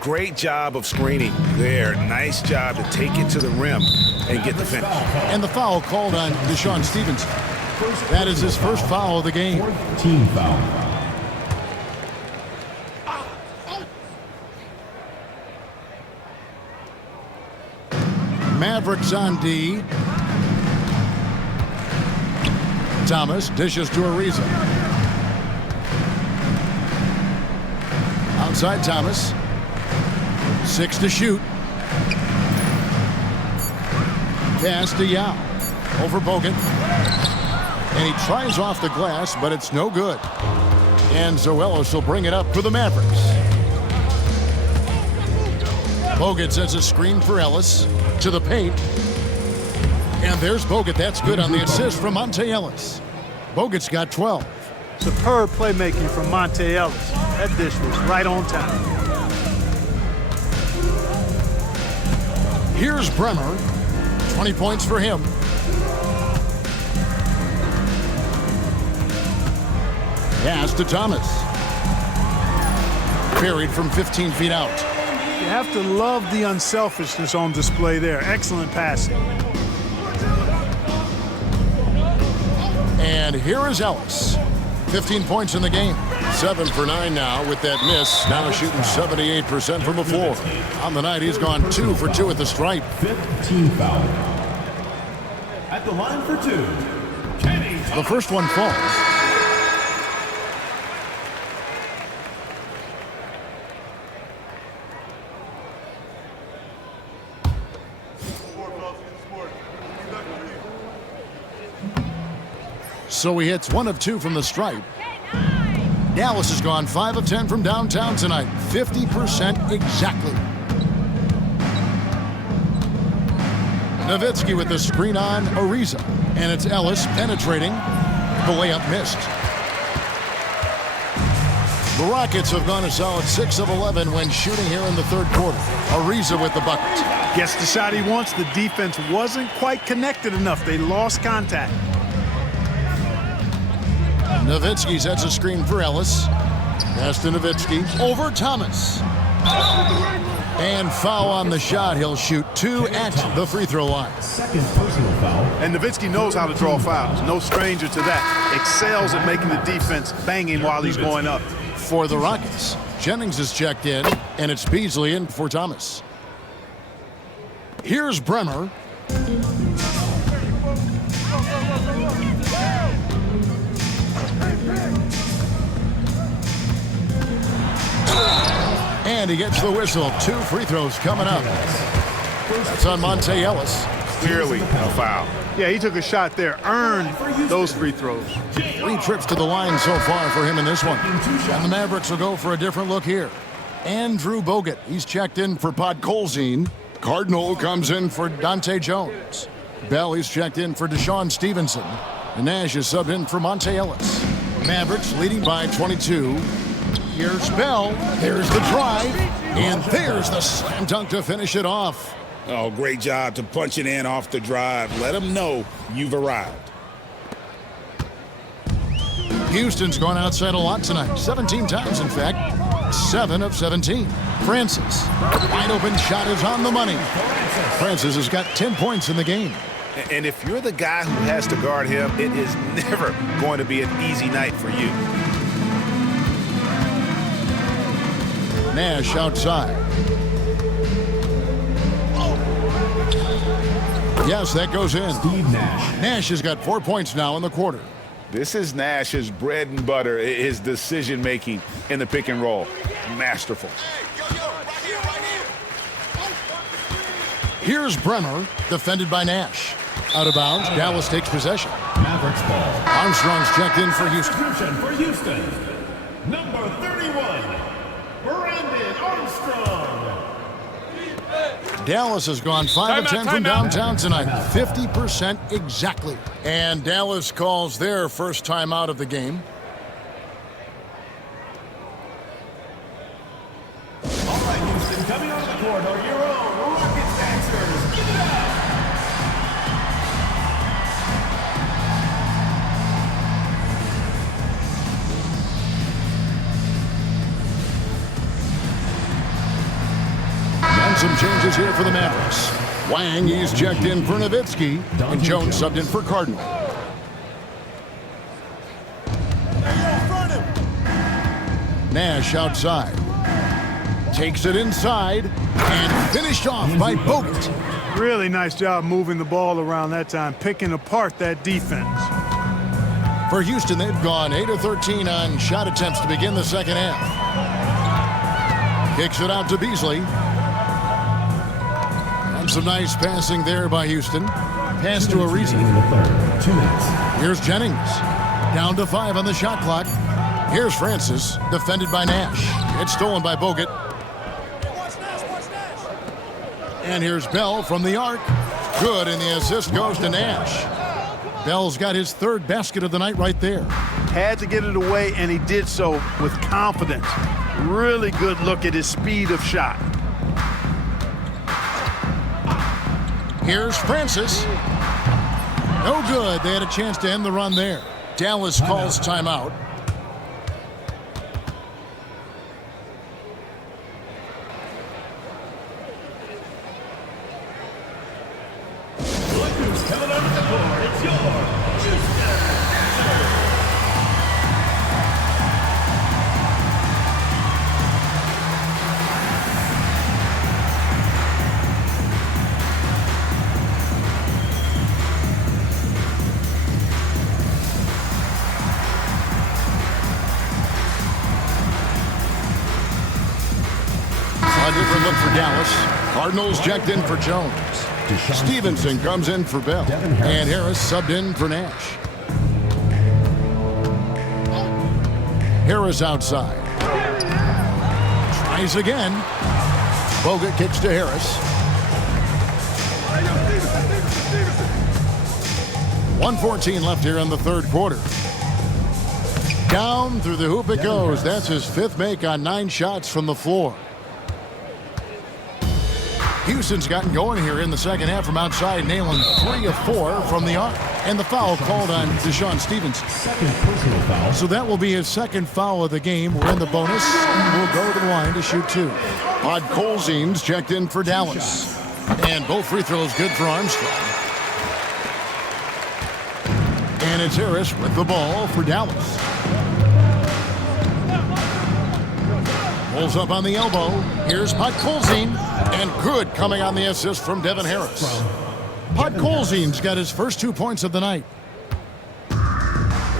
Great job of screening there. Nice job to take it to the rim and get the finish. And the foul called on Deshaun Stevenson. That is his first foul of the game. Team foul. Mavericks on D. Thomas dishes to Ariza. Outside Thomas. 6 to shoot. Pass to Yao. Over Bogut. And he tries off the glass, but it's no good. And Zoelos will bring it up for the Mavericks. Bogut sets a screen for Ellis. To the paint. And there's Bogut. That's good on the assist from Monte Ellis. Bogut's got 12. Superb playmaking from Monte Ellis. That dish was right on time. Here's Bremer. 20 points for him. Pass to Thomas. Buried from 15 feet out. You have to love the unselfishness on display there. Excellent passing. And here is Ellis. 15 points in the game. 7 for 9 now with that miss. Now shooting 78% from the floor. On the night, he's gone 2 for 2 at the stripe. 5th team foul. At the line for 2. The first one falls. So he hits 1 of 2 from the stripe. Dallas has gone 5 of 10 from downtown tonight. 50% exactly. Nowitzki with the screen on Ariza. And it's Ellis penetrating. The layup missed. The Rockets have gone a solid 6 of 11 when shooting here in the third quarter. Ariza with the bucket. Gets the shot he wants. The defense wasn't quite connected enough. They lost contact. Nowitzki sets a screen for Ellis. Pass to Nowitzki. Over Thomas. And foul on the shot. He'll shoot 2 at the free throw line. Second personal foul. And Nowitzki knows how to draw fouls. No stranger to that. Excels at making the defense banging while he's going up. For the Rockets, Jennings is checked in, and it's Beasley in for Thomas. Here's Bremer. And he gets the whistle. 2 free throws coming up. That's on Monte Ellis. Clearly a foul. Yeah, he took a shot there, earned those free throws. 3 trips to the line so far for him in this one. And the Mavericks will go for a different look here. Andrew Bogut, he's checked in for Podkolzin. Cardinal comes in for Dante Jones. Bell, he's checked in for Deshaun Stevenson. And Nash is subbed in for Monte Ellis. Mavericks leading by 22. Here's Bell. There's the drive. And there's the slam dunk to finish it off. Oh, great job to punch it in off the drive. Let them know you've arrived. Houston's gone outside a lot tonight. 17 times, in fact. 7 of 17. Francis. Wide open shot is on the money. Francis has got 10 points in the game. And if you're the guy who has to guard him, it is never going to be an easy night for you. Nash outside. Yes, that goes in. Steve Nash. Nash has got 4 points now in the quarter. This is Nash's bread and butter, his decision-making in the pick and roll. Masterful. Here's Brenner, defended by Nash. Out of bounds, Dallas takes possession. Mavericks ball. Armstrong's checked in for Houston. Substitution for Houston. Number 31, Brandon Armstrong. Dallas has gone 5 of 10 from downtown tonight. 50% exactly. And Dallas calls their first time out of the game. All right, Houston, coming on the court are your own Rocket Dancers. Give it up. And some changes here for the Mavericks. Wang, he's checked in for Nowitzki, and Jones subbed in for Cardinal. Nash outside. Takes it inside, and finished off by Bogut. Really nice job moving the ball around that time, picking apart that defense. For Houston, they've gone 8 of 13 on shot attempts to begin the second half. Kicks it out to Beasley. And some nice passing there by Houston. Pass to Ariza. In the third, 2 minutes. Here's Jennings. Down to 5 on the shot clock. Here's Francis, defended by Nash. It's stolen by Bogut. And here's Bell from the arc. Good, and the assist goes to Nash. Bell's got his 3rd basket of the night right there. Had to get it away, and he did so with confidence. Really good look at his speed of shot. Here's Francis. No good. They had a chance to end the run there. Dallas calls timeout. Look who's coming onto the court. It's your Houston. A different look for Dallas. Cardinals checked in for Jones. Stevenson comes in for Bell. And Harris subbed in for Nash. Harris outside. Tries again. Bogut kicks to Harris. 1:14 left here in the 3rd quarter. Down through the hoop it goes. That's his 5th make on 9 shots from the floor. Houston's gotten going here in the second half from outside, nailing 3 of 4 from the arc. And the foul called on Deshaun Stevenson. 2nd personal foul. So that will be his 2nd foul of the game. We're in the bonus, and we'll go to the line to shoot 2. Podkolzin's checked in for Dallas. And both free throws good for Armstrong. And it's Harris with the ball for Dallas. Pulls up on the elbow. Here's Podkolzin. And good coming on the assist from Devin Harris. Podkolzin's got his first 2 points of the night.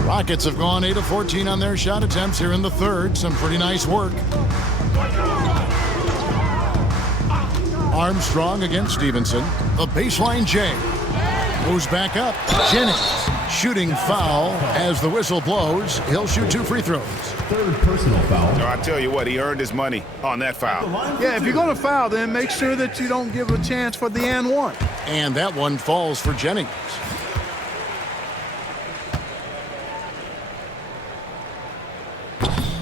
Rockets have gone 8 of 14 on their shot attempts here in the 3rd. Some pretty nice work. Armstrong against Stevenson. The baseline J. Moves back up. Jennings shooting foul as the whistle blows. He'll shoot 2 free throws. Third personal foul. So I tell you what, he earned his money on that foul. Yeah, if you're going to foul, then make sure that you don't give a chance for the and one. And that one falls for Jennings.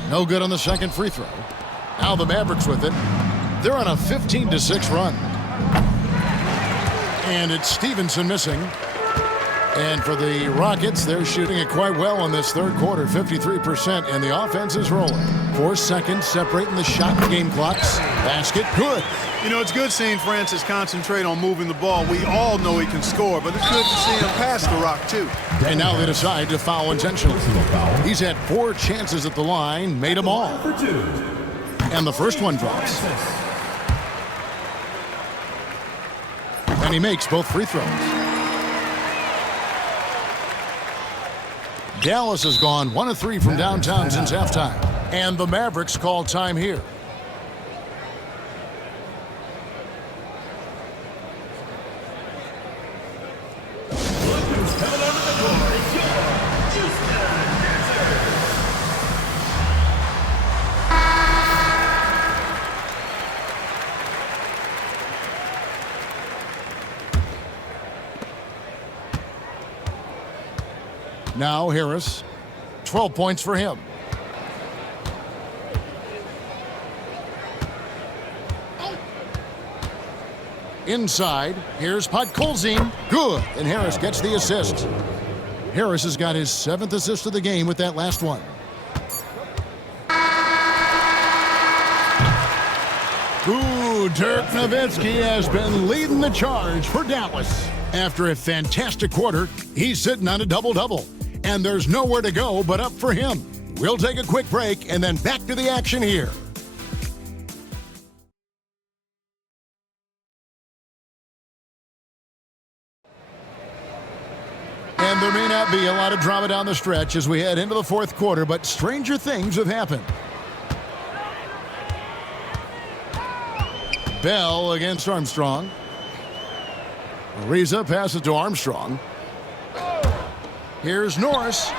No good on the second free throw. Now the Mavericks with it. They're on a 15-6 run. And it's Stevenson missing. And for the Rockets, they're shooting it quite well in this third quarter, 53%, and the offense is rolling. 4 seconds separating the shot and game clocks. Basket, good. You know, it's good seeing Francis concentrate on moving the ball. We all know he can score, but it's good to see him pass the rock, too. And now they decide to foul intentionally. He's had 4 chances at the line, made them all. And the first one drops. And he makes both free throws. Dallas has gone 1 of 3 from downtown since halftime. And the Mavericks call time here. Now Harris, 12 points for him. Inside, here's Podkolzin. Good, and Harris gets the assist. Harris has got his 7th assist of the game with that last one. Ooh, Dirk Nowitzki has been leading the charge for Dallas. After a fantastic quarter, he's sitting on a double-double. And there's nowhere to go but up for him. We'll take a quick break and then back to the action here. And there may not be a lot of drama down the stretch as we head into the fourth quarter, but stranger things have happened. Bell against Armstrong. Ariza passes to Armstrong. Here's Norris.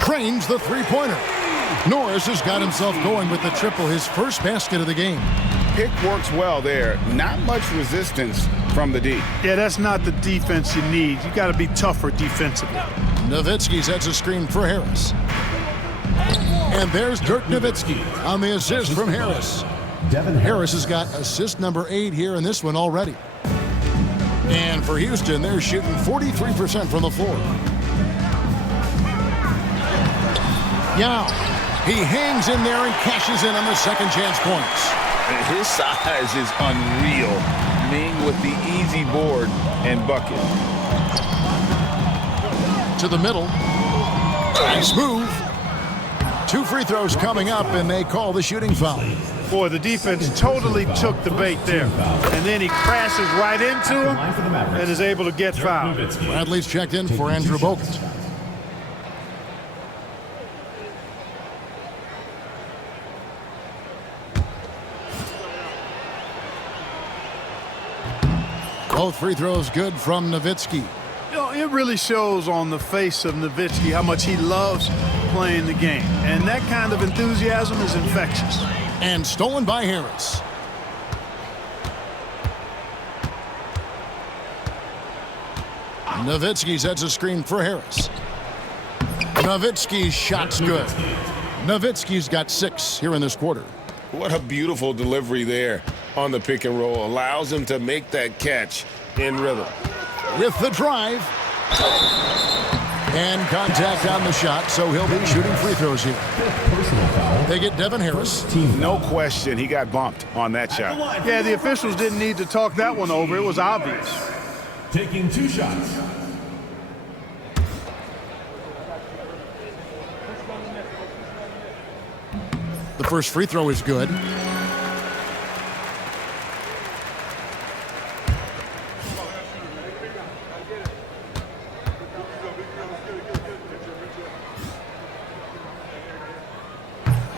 Cranes the three-pointer. Norris has got himself going with the triple, his first basket of the game. Pick works well there. Not much resistance from the D. Yeah, that's not the defense you need. You got to be tougher defensively. Nowitzki sets a screen for Harris. And there's Dirk Nowitzki on the assist from Harris. Harris has got assist number 8 here in this one already. And for Houston, they're shooting 43% from the floor. Yao, he hangs in there and cashes in on the second chance points. His size is unreal, being with the easy board and bucket. To the middle. Nice move. 2 free throws coming up, and they call the shooting foul. Boy, the defense totally took the bait there. And then he crashes right into him and is able to get fouled. Bradley's checked in for Andrew Bogut. Both free throws good from Nowitzki. You know, it really shows on the face of Nowitzki how much he loves playing the game. And that kind of enthusiasm is infectious. And stolen by Harris. Nowitzki sets a screen for Harris. Nowitzki's shot's good. Nowitzki's got 6 here in this quarter. What a beautiful delivery there on the pick and roll. Allows him to make that catch in rhythm. With the drive. And contact on the shot, so he'll be shooting free throws here. They get Devin Harris. No question, he got bumped on that shot. Yeah, the officials didn't need to talk that one over. It was obvious. Taking 2 shots. The first free throw is good.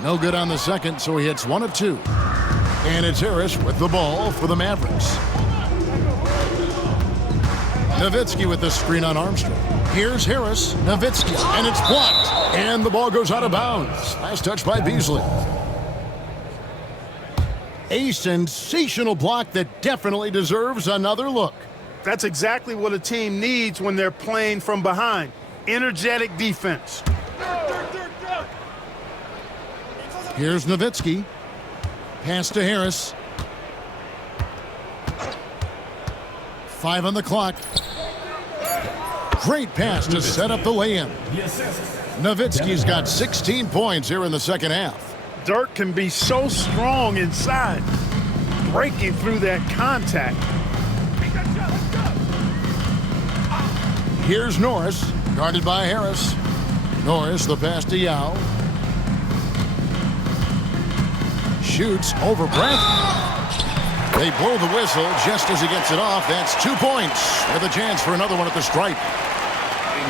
No good on the second, so he hits 1 of 2. And it's Harris with the ball for the Mavericks. Nowitzki with the screen on Armstrong. Here's Harris, Nowitzki, and it's blocked. And the ball goes out of bounds. Last touch by Beasley. A sensational block that definitely deserves another look. That's exactly what a team needs when they're playing from behind. Energetic defense. Here's Nowitzki. Pass to Harris. 5 on the clock. Great pass to set up the lay-in. Nowitzki's got 16 points here in the second half. Dirk can be so strong inside, breaking through that contact. Here's Norris, guarded by Harris. Norris, the pass to Yao. Shoots over Bradley. They blow the whistle just as he gets it off. That's 2 points with a chance for another one at the stripe.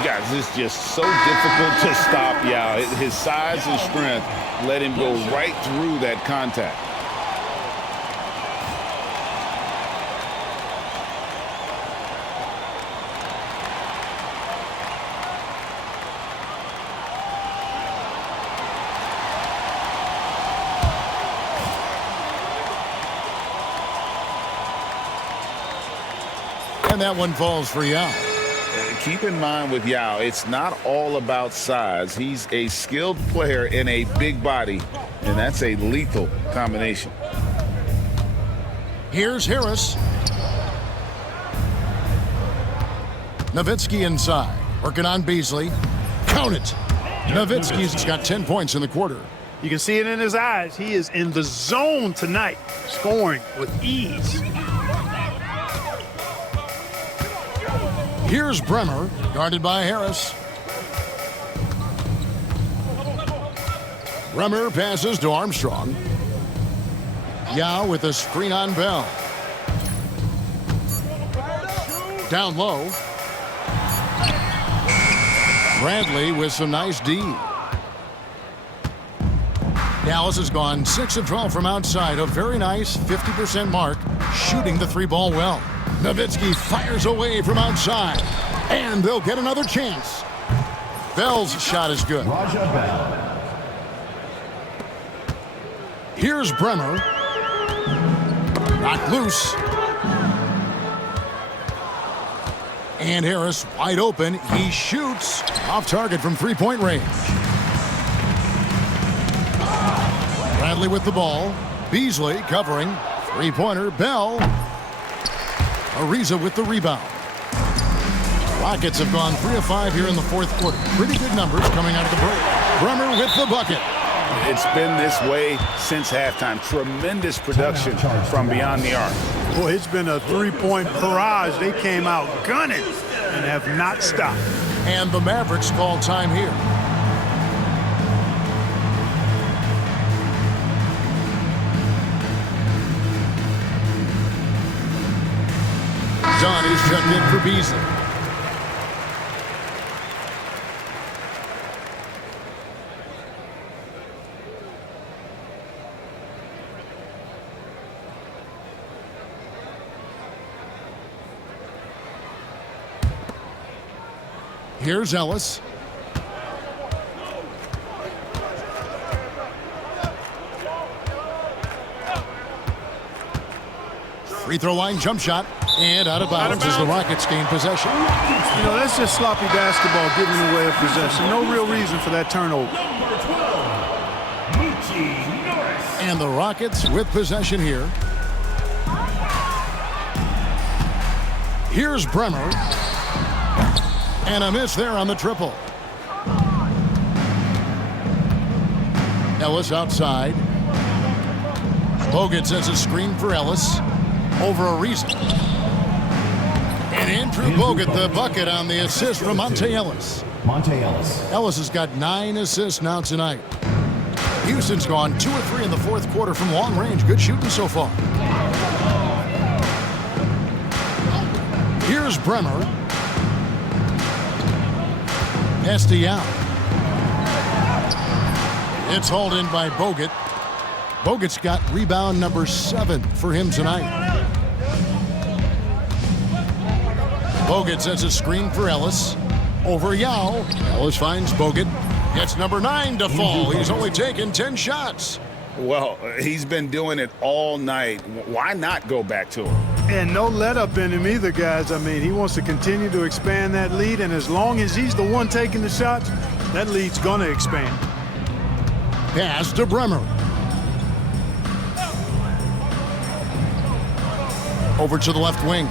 Guys, it's just so difficult to stop Yao. His size and strength let him go right through that contact. And that one falls for Yao. Keep in mind with Yao, it's not all about size. He's a skilled player in a big body, and that's a lethal combination. Here's Harris. Nowitzki inside, working on Beasley. Count it. Nowitzki's got 10 points in the quarter. You can see it in his eyes. He is in the zone tonight, scoring with ease. Here's Bremer, guarded by Harris. Bremer passes to Armstrong. Yao with a screen on Bell. Down low. Bradley with some nice D. Dallas has gone 6 of 12 from outside. A very nice 50% mark, shooting the 3-ball well. Nowitzki fires away from outside, and they'll get another chance. Bell's shot is good. Here's Bremer. Knocked loose. And Harris wide open. He shoots off target from 3-point range. Bradley with the ball. Beasley covering. 3-pointer. Bell. Ariza with the rebound. Rockets have gone 3 of 5 here in the fourth quarter. Pretty good numbers coming out of the break. Bremer with the bucket. It's been this way since halftime. Tremendous production from beyond the arc. Boy, it's been a 3-point barrage. They came out gunning and have not stopped. And the Mavericks call time here. Don is checked in for Beasley. Here's Ellis. Free throw line jump shot. And out of bounds as the Rockets gain possession. You know, that's just sloppy basketball giving away a possession. No real reason for that turnover. And the Rockets with possession here. Here's Bremer. And a miss there on the triple. Ellis outside. Bogut sets a screen for Ellis. Over Ariza. And Andrew Bogut the bucket on the assist from Monte Ellis. Ellis has got 9 assists now tonight. Houston's gone 2 of 3 in the fourth quarter from long range. Good shooting so far. Here's Bremer. Pass to Yao. It's hauled in by Bogut. Bogut's got rebound number 7 for him tonight. Bogut sends a screen for Ellis. Over Yao. Ellis finds Bogut. Gets number 9 to fall. He's only taken 10 shots. Well, he's been doing it all night. Why not go back to him? And no let-up in him either, guys. I mean, he wants to continue to expand that lead, and as long as he's the one taking the shots, that lead's going to expand. Pass to Bremer. Over to the left wing.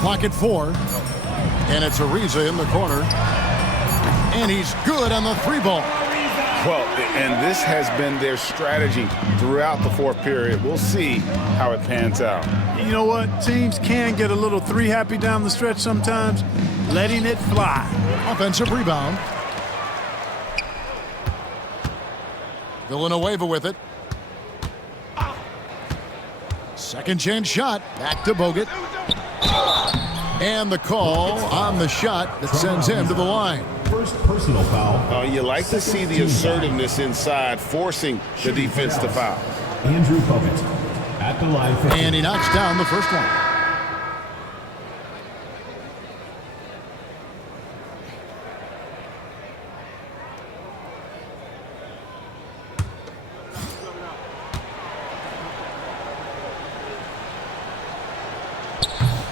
Clock at 4. And it's Ariza in the corner. And he's good on the 3-ball. Well, and this has been their strategy throughout the fourth period. We'll see how it pans out. You know what? Teams can get a little 3-happy down the stretch sometimes, letting it fly. Offensive rebound. Villanueva with it. Second chance shot. Back to Bogut. And the call on the shot that sends him to the line. First personal foul. You like to see the assertiveness inside, forcing the defense to foul. Andrew Bogut at the line. And he knocks down the first one.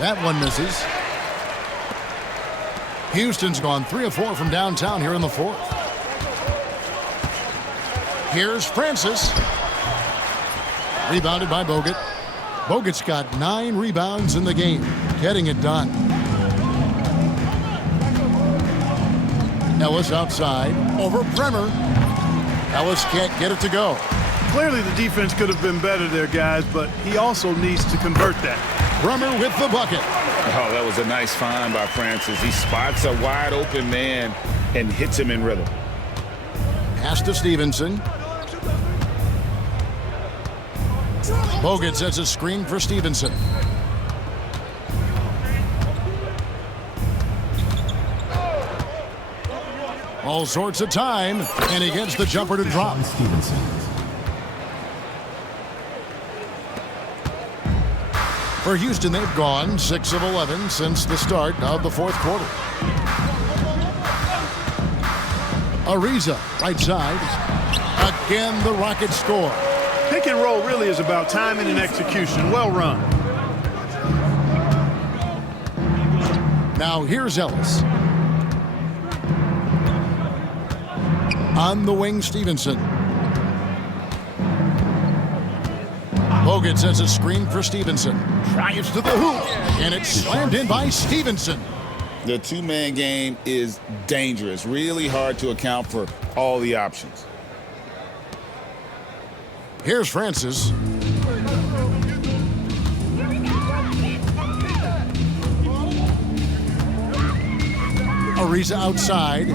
That one misses. Houston's gone 3 of 4 from downtown here in the fourth. Here's Francis. Rebounded by Bogut. Bogut's got 9 rebounds in the game, getting it done. Ellis outside, over Bremer. Ellis can't get it to go. Clearly the defense could have been better there, guys, but he also needs to convert that. Bremer with the bucket. Oh, that was a nice find by Francis. He spots a wide open man and hits him in rhythm. Pass to Stevenson. Bogut sets a screen for Stevenson. All sorts of time, and he gets the jumper to drop. Stevenson. For Houston, they've gone 6 of 11 since the start of the fourth quarter. Ariza, right side. Again, the Rockets score. Pick and roll really is about timing and execution. Well run. Now here's Ellis. On the wing, Stevenson. Bogut sets a screen for Stevenson. Drives to the hoop, and it's slammed in by Stevenson. The two-man game is dangerous. Really hard to account for all the options. Here's Francis. Ariza outside.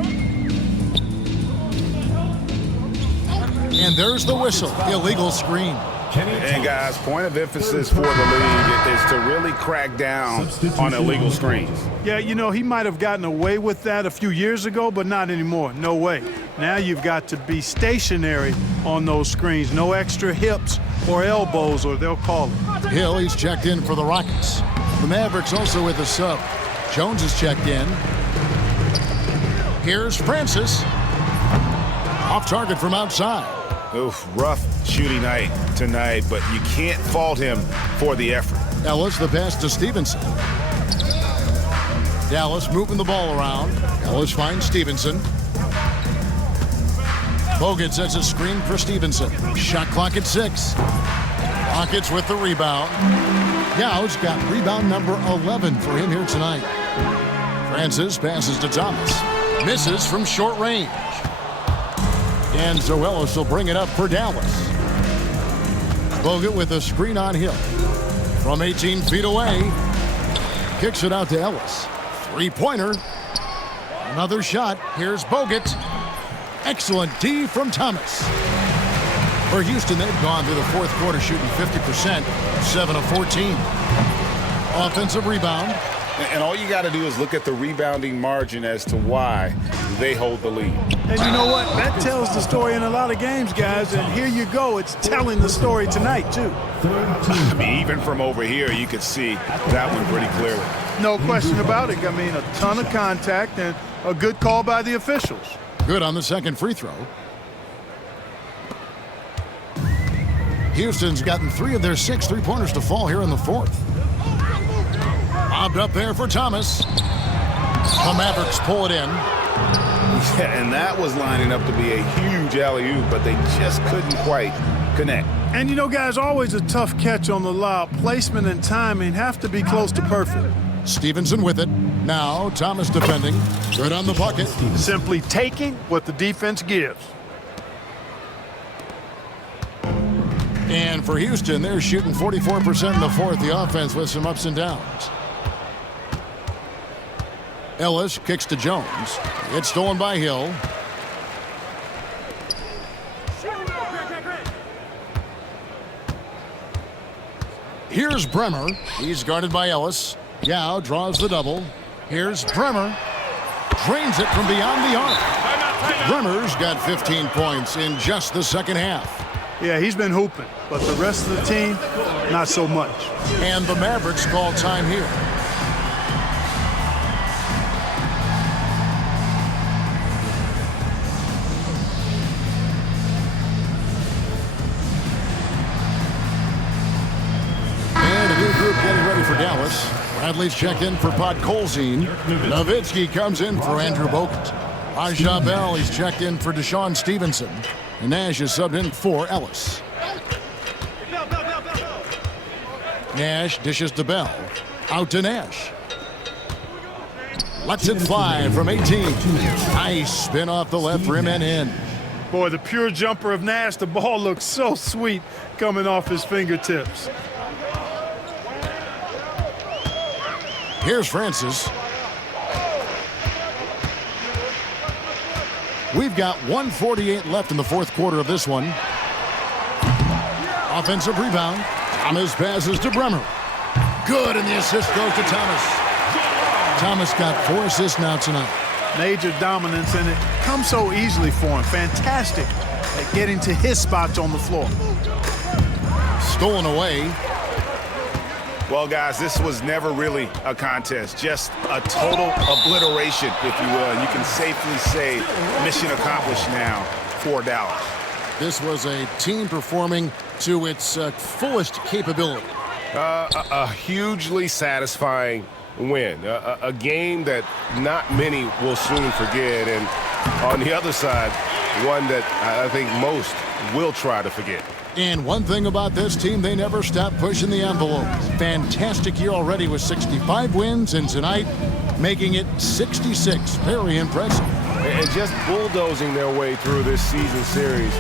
And there's the whistle. Illegal screen. And guys, point of emphasis for the league is to really crack down on illegal screens. Yeah, you know, he might have gotten away with that a few years ago, but not anymore. No way. Now you've got to be stationary on those screens. No extra hips or elbows, or they'll call it. Hill, he's checked in for the Rockets. The Mavericks also with a sub. Jones is checked in. Here's Francis. Off target from outside. Oof, rough shooting night tonight, but you can't fault him for the effort. Ellis, the pass to Stevenson. Dallas moving the ball around. Ellis finds Stevenson. Bogut sets a screen for Stevenson. Shot clock at 6. Rockets with the rebound. Yau's got rebound number 11 for him here tonight. Francis passes to Thomas. Misses from short range. And Zoelis will bring it up for Dallas. Bogut with a screen on Hill. From 18 feet away. Kicks it out to Ellis. Three-pointer. Another shot. Here's Bogut. Excellent D from Thomas. For Houston, they've gone through the fourth quarter shooting 50%, 7 of 14. Offensive rebound. And all you got to do is look at the rebounding margin as to why they hold the lead. And you know what? That tells the story in a lot of games, guys. And here you go. It's telling the story tonight, too. I mean, even from over here, you could see that one pretty clearly. No question about it. I mean, a ton of contact and a good call by the officials. Good on the second free throw. Houston's gotten 3 of their 6 three-pointers to fall here in the fourth. Lobbed up there for Thomas. The Mavericks pull it in. Yeah, and that was lining up to be a huge alley-oop, but they just couldn't quite connect. And you know, guys, always a tough catch on the lob. Placement and timing have to be close to perfect. Stevenson with it. Now Thomas defending. Good on the bucket. Simply taking what the defense gives. And for Houston, they're shooting 44% in the fourth. The offense with some ups and downs. Ellis kicks to Jones. It's stolen by Hill. Here's Bremer. He's guarded by Ellis. Yao draws the double. Here's Bremer. Drains it from beyond the arc. Bremer's got 15 points in just the second half. Yeah, he's been hooping, but the rest of the team, not so much. And the Mavericks call time here. And a new group getting ready for Dallas. Bradley's checked in for Podkolzin. Nowitzki comes in for Andrew Bogut. Aja Bell is checked in for Deshaun Stevenson. And Nash is subbed in for Ellis. Nash dishes to Bell. Out to Nash. Lets it fly from 18. Nice spin off the left rim and in. Boy, the pure jumper of Nash, the ball looks so sweet coming off his fingertips. Here's Francis. We've got 1:48 left in the fourth quarter of this one. Offensive rebound. Thomas passes to Bremer. Good, and the assist goes to Thomas. Thomas got 4 assists now tonight. Major dominance, and it comes so easily for him. Fantastic at getting to his spots on the floor. Stolen away. Well, guys, this was never really a contest, just a total obliteration, if you will. You can safely say mission accomplished now for Dallas. This was a team performing to its fullest capability. A hugely satisfying win, a game that not many will soon forget, and on the other side, one that I think most will try to forget. And one thing about this team, they never stop pushing the envelope. Fantastic year already with 65 wins, and tonight making it 66. Very impressive. And just bulldozing their way through this season series.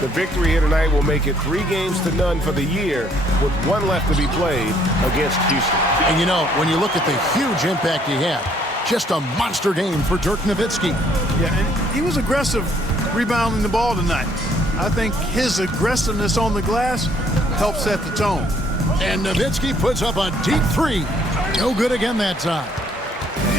The victory here tonight will make it 3-0 for the year, with 1 left to be played against Houston. And you know, when you look at the huge impact he had, just a monster game for Dirk Nowitzki. Yeah, and he was aggressive rebounding the ball tonight. I think his aggressiveness on the glass helped set the tone. And Nowitzki puts up a deep 3. No good again that time.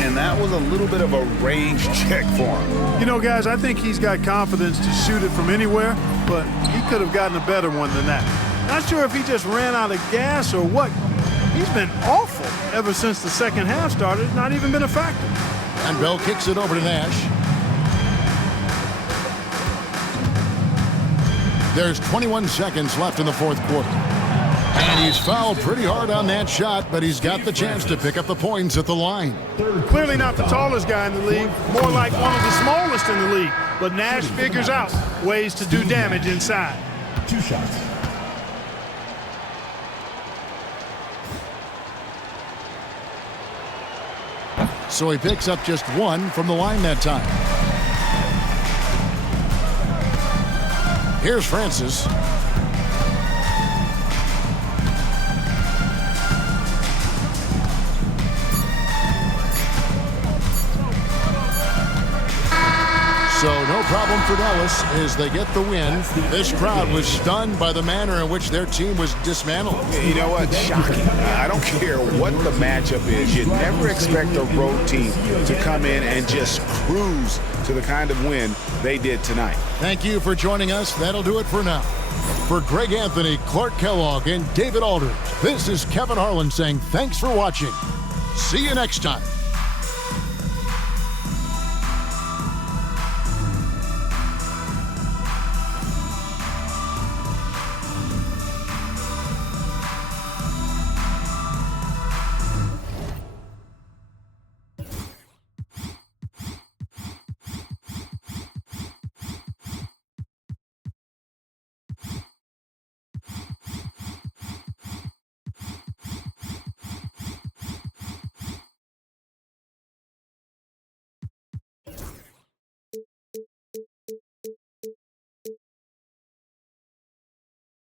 And that was a little bit of a range check for him. You know, guys, I think he's got confidence to shoot it from anywhere, but he could have gotten a better one than that. Not sure if he just ran out of gas or what. He's been awful ever since the second half started. Not even been a factor. And Bell kicks it over to Nash. There's 21 seconds left in the fourth quarter. And he's fouled pretty hard on that shot, but he's got the chance to pick up the points at the line. Clearly not the tallest guy in the league, more like one of the smallest in the league. But Nash figures out ways to do damage inside. 2 shots. So he picks up just 1 from the line that time. Here's Francis. So no problem for Dallas is they get the win. This crowd was stunned by the manner in which their team was dismantled. You know what? Shocking. I don't care what the matchup is. You never expect a road team to come in and just cruise to the kind of win they did tonight. Thank you for joining us. That'll do it for now. For Greg Anthony, Clark Kellogg, and David Aldridge, this is Kevin Harlan saying thanks for watching. See you next time.